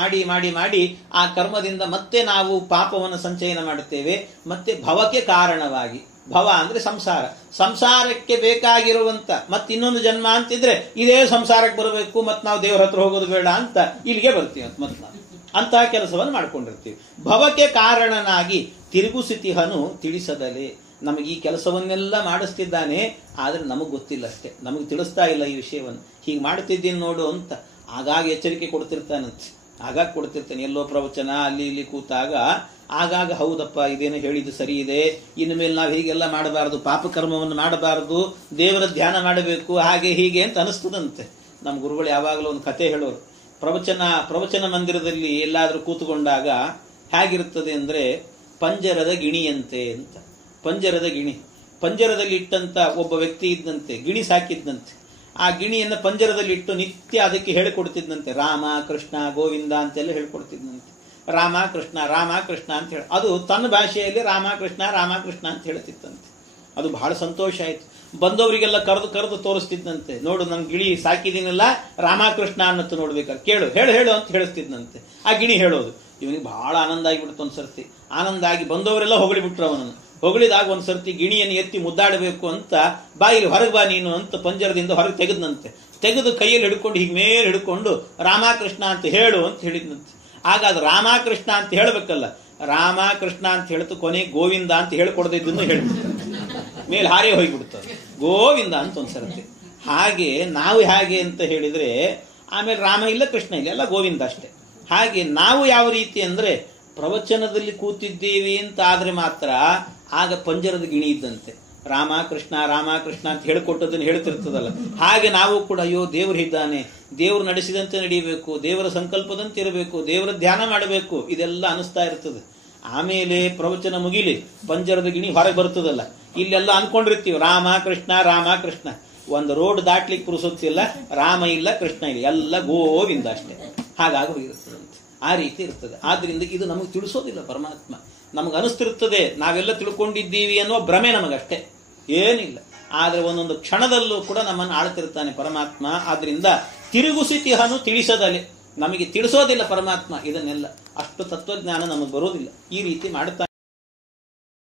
ಮಾಡಿ ಆ ಕರ್ಮದಿಂದ ಮತ್ತೆ ನಾವು ಪಾಪವನ್ನು ಸಂಚಯನ ಮಾಡುತ್ತೇವೆ. ಮತ್ತೆ ಭವಕ್ಕೆ ಕಾರಣವಾಗಿ, ಭವ ಅಂದ್ರೆ ಸಂಸಾರ, ಸಂಸಾರಕ್ಕೆ ಬೇಕಾಗಿರುವಂತ ಮತ್ತಿನ್ನೊಂದು ಜನ್ಮ ಅಂತಿದ್ರೆ ಇದೇ ಸಂಸಾರಕ್ಕೆ ಬರಬೇಕು, ಮತ್ತೆ ನಾವು ದೇವರ ಹತ್ರ ಹೋಗೋದು ಬೇಡ ಅಂತ ಇಲ್ಲಿಗೆ ಬರ್ತೀವಿ ಮತ್ತೆ ನಾವು ಅಂತಹ ಕೆಲಸವನ್ನು ಮಾಡ್ಕೊಂಡಿರ್ತೀವಿ. ಭವಕ್ಕೆ ಕಾರಣನಾಗಿ ತಿರುಗುಸಿತಿಹನು ತಿಳಿಸದಲೇ. ನಮಗೆ ಈ ಕೆಲಸವನ್ನೆಲ್ಲ ಮಾಡಿಸ್ತಿದ್ದಾನೆ, ಆದ್ರೆ ನಮಗೆ ಗೊತ್ತಿಲ್ಲ ಅಷ್ಟೇ, ನಮಗೆ ತಿಳಿಸ್ತಾ ಇಲ್ಲ ಈ ವಿಷಯವನ್ನು. ಹೀಗೆ ಮಾಡ್ತಿದ್ದೀನಿ ನೋಡು ಅಂತ ಆಗಾಗ ಎಚ್ಚರಿಕೆ ಕೊಡ್ತಿರ್ತಾನಂತೆ. ಆಗಾಗ ಕೊಡ್ತಿರ್ತಾನೆ, ಎಲ್ಲೋ ಪ್ರವಚನ ಅಲ್ಲಿ ಇಲ್ಲಿ ಕೂತಾಗ ಆಗಾಗ ಹೌದಪ್ಪ ಇದೇನೋ ಹೇಳಿದ್ದು ಸರಿ ಇದೆ, ಇನ್ನು ಮೇಲೆ ನಾವು ಹೀಗೆಲ್ಲ ಮಾಡಬಾರದು, ಪಾಪಕರ್ಮವನ್ನು ಮಾಡಬಾರದು, ದೇವರ ಧ್ಯಾನ ಮಾಡಬೇಕು, ಹಾಗೆ ಹೀಗೆ ಅಂತ ಅನಿಸ್ತದಂತೆ. ನಮ್ಮ ಗುರುಗಳು ಯಾವಾಗಲೂ ಒಂದು ಕತೆ ಹೇಳೋರು. ಪ್ರವಚನ ಮಂದಿರದಲ್ಲಿ ಎಲ್ಲಾದ್ರೂ ಕೂತ್ಕೊಂಡಾಗ ಹೇಗಿರ್ತದೆ ಅಂದ್ರೆ ಪಂಜರದ ಗಿಣಿಯಂತೆ ಅಂತ. ಪಂಜರದ ಗಿಣಿ, ಪಂಜರದಲ್ಲಿ ಇಟ್ಟಂತ ಒಬ್ಬ ವ್ಯಕ್ತಿ ಇದ್ದಂತೆ, ಗಿಣಿ ಸಾಕಿದ್ದಂತೆ. ಆ ಗಿಣಿಯನ್ನ ಪಂಜರದಲ್ಲಿ ಇಟ್ಟು ನಿತ್ಯ ಅದಕ್ಕೆ ಹೇಳಿಕೊಡ್ತಿದ್ದಂತೆ, ರಾಮ ಕೃಷ್ಣ ಗೋವಿಂದ ಅಂತೆಲ್ಲ ಹೇಳ್ಕೊಡ್ತಿದ್ದಂತೆ. ರಾಮ ಕೃಷ್ಣ ಅಂತ ಹೇಳಿ ಅದು ತನ್ನ ಭಾಷೆಯಲ್ಲಿ ರಾಮ ಕೃಷ್ಣ ಅಂತ ಹೇಳ್ತಿತ್ತಂತೆ. ಅದು ಬಹಳ ಸಂತೋಷ ಆಯ್ತು. ಬಂದವರಿಗೆಲ್ಲ ಕರೆದು ತೋರಿಸ್ತಿದ್ದಂತೆ, ನೋಡು ನನ್ ಗಿಳಿ ಸಾಕಿದೀನಲ್ಲ, ರಾಮಕೃಷ್ಣ ಅನ್ನತ್ತು ನೋಡ್ಬೇಕಾದ್ರೆ ಕೇಳು, ಹೇಳು ಅಂತ ಹೇಳಿಸ್ತಿದ್ದಂತೆ. ಆ ಗಿಣಿ ಹೇಳೋದು ಇವನಿಗೆ ಬಹಳ ಆನಂದ ಆಗಿಬಿಡ್ತು. ಒಂದ್ಸರ್ತಿ ಆನಂದ ಆಗಿ ಬಂದವರೆಲ್ಲ ಹೊಗಳಿಬಿಟ್ರು ಅವನನ್ನು. ಹೊಗಳಿದಾಗ ಒಂದ್ಸರ್ತಿ ಗಿಣಿಯನ್ನು ಎತ್ತಿ ಮುದ್ದಾಡಬೇಕು ಅಂತ ಬಾಯಿಗೆ ಹೊರಗೆ ಬಾ ನೀನು ಅಂತ ಪಂಜರದಿಂದ ಹೊರಗೆ ತೆಗೆದು ಕೈಯಲ್ಲಿ ಹಿಡ್ಕೊಂಡು ಹೀಗೆ ಮೇಲೆ ಹಿಡ್ಕೊಂಡು ರಾಮಕೃಷ್ಣ ಅಂತ ಹೇಳು ಅಂತ ಹೇಳಿದ್ನಂತೆ. ಆಗ ಅದು ರಾಮಕೃಷ್ಣ ಅಂತ ಹೇಳಬೇಕಲ್ಲ, ರಾಮಕೃಷ್ಣ ಅಂತ ಹೇಳ್ತು ಕೊನೆ ಗೋವಿಂದ ಅಂತ ಹೇಳ್ಕೊಡದಿದ್ದನ್ನು ಹೇಳ್ಬಿಡ್ತಾರೆ, ಮೇಲೆ ಹಾರೇ ಹೋಗಿಬಿಡ್ತಾರೆ ಗೋವಿಂದ ಅಂತ ಒಂದ್ಸರ್ತಿ. ಹಾಗೆ ನಾವು ಹೇಗೆ ಅಂತ ಹೇಳಿದ್ರೆ ಆಮೇಲೆ ರಾಮ ಇಲ್ಲ ಕೃಷ್ಣ ಇಲ್ಲ, ಎಲ್ಲ ಗೋವಿಂದ ಅಷ್ಟೇ. ಹಾಗೆ ನಾವು ಯಾವ ರೀತಿ ಅಂದ್ರೆ ಪ್ರವಚನದಲ್ಲಿ ಕೂತಿದ್ದೀವಿ ಅಂತ ಆದ್ರೆ ಮಾತ್ರ ಆಗ ಪಂಜರದ ಗಿಣಿ ಇದ್ದಂತೆ, ರಾಮ ಕೃಷ್ಣ ಅಂತ ಹೇಳಿಕೊಟ್ಟದನ್ನು ಹೇಳ್ತಿರ್ತದಲ್ಲ. ಹಾಗೆ ನಾವು ಕೂಡ ಅಯ್ಯೋ ದೇವರು ಇದ್ದಾನೆ, ದೇವರು ನಡೆಸಿದಂತೆ ನಡೀಬೇಕು, ದೇವರ ಸಂಕಲ್ಪದಂತೆ ಇರಬೇಕು, ದೇವರ ಧ್ಯಾನ ಮಾಡಬೇಕು, ಇದೆಲ್ಲ ಅನಿಸ್ತಾ ಇರ್ತದೆ. ಆಮೇಲೆ ಪ್ರವಚನ ಮುಗಿಲಿ, ಪಂಜರದ ಗಿಣಿ ಹೊರಗೆ ಬರ್ತದಲ್ಲ, ಇಲ್ಲೆಲ್ಲ ಅನ್ಕೊಂಡಿರ್ತೀವಿ ರಾಮ ಕೃಷ್ಣ. ಒಂದು ರೋಡ್ ದಾಟ್ಲಿಕ್ಕೆ ಪುರುಸೊತ್ತಿಲ್ಲ, ರಾಮ ಇಲ್ಲ ಕೃಷ್ಣ ಇಲ್ಲ, ಎಲ್ಲ ಗೋವಿಂದ ಅಷ್ಟೇ. ಹಾಗಾಗಿ ಹೋಗಿರ್ತದಂತೆ. ಆ ರೀತಿ ಇರ್ತದೆ. ಆದ್ರಿಂದ ಇದು ನಮಗೆ ತಿಳಿಸೋದಿಲ್ಲ ಪರಮಾತ್ಮ. ನಮಗೆ ಅನಿಸ್ತಿರ್ತದೆ ನಾವೆಲ್ಲ ತಿಳ್ಕೊಂಡಿದ್ದೀವಿ ಅನ್ನೋ ಭ್ರಮೆ ನಮಗಷ್ಟೇ, ಏನಿಲ್ಲ. ಆದ್ರೆ ಒಂದೊಂದು ಕ್ಷಣದಲ್ಲೂ ಕೂಡ ನಮ್ಮನ್ನು ಆಳ್ತಿರ್ತಾನೆ ಪರಮಾತ್ಮ. ಆದ್ರಿಂದ ತಿರುಗುಸಿತಿಹನು ತಿಳಿಸದಲೆ, ನಮಗೆ ತಿಳಿಸೋದಿಲ್ಲ ಪರಮಾತ್ಮ ಇದನ್ನೆಲ್ಲ. ಅಷ್ಟು ತತ್ವಜ್ಞಾನ ನಮಗೆ ಬರೋದಿಲ್ಲ. ಈ ರೀತಿ ಮಾಡ್ತಾನೆ.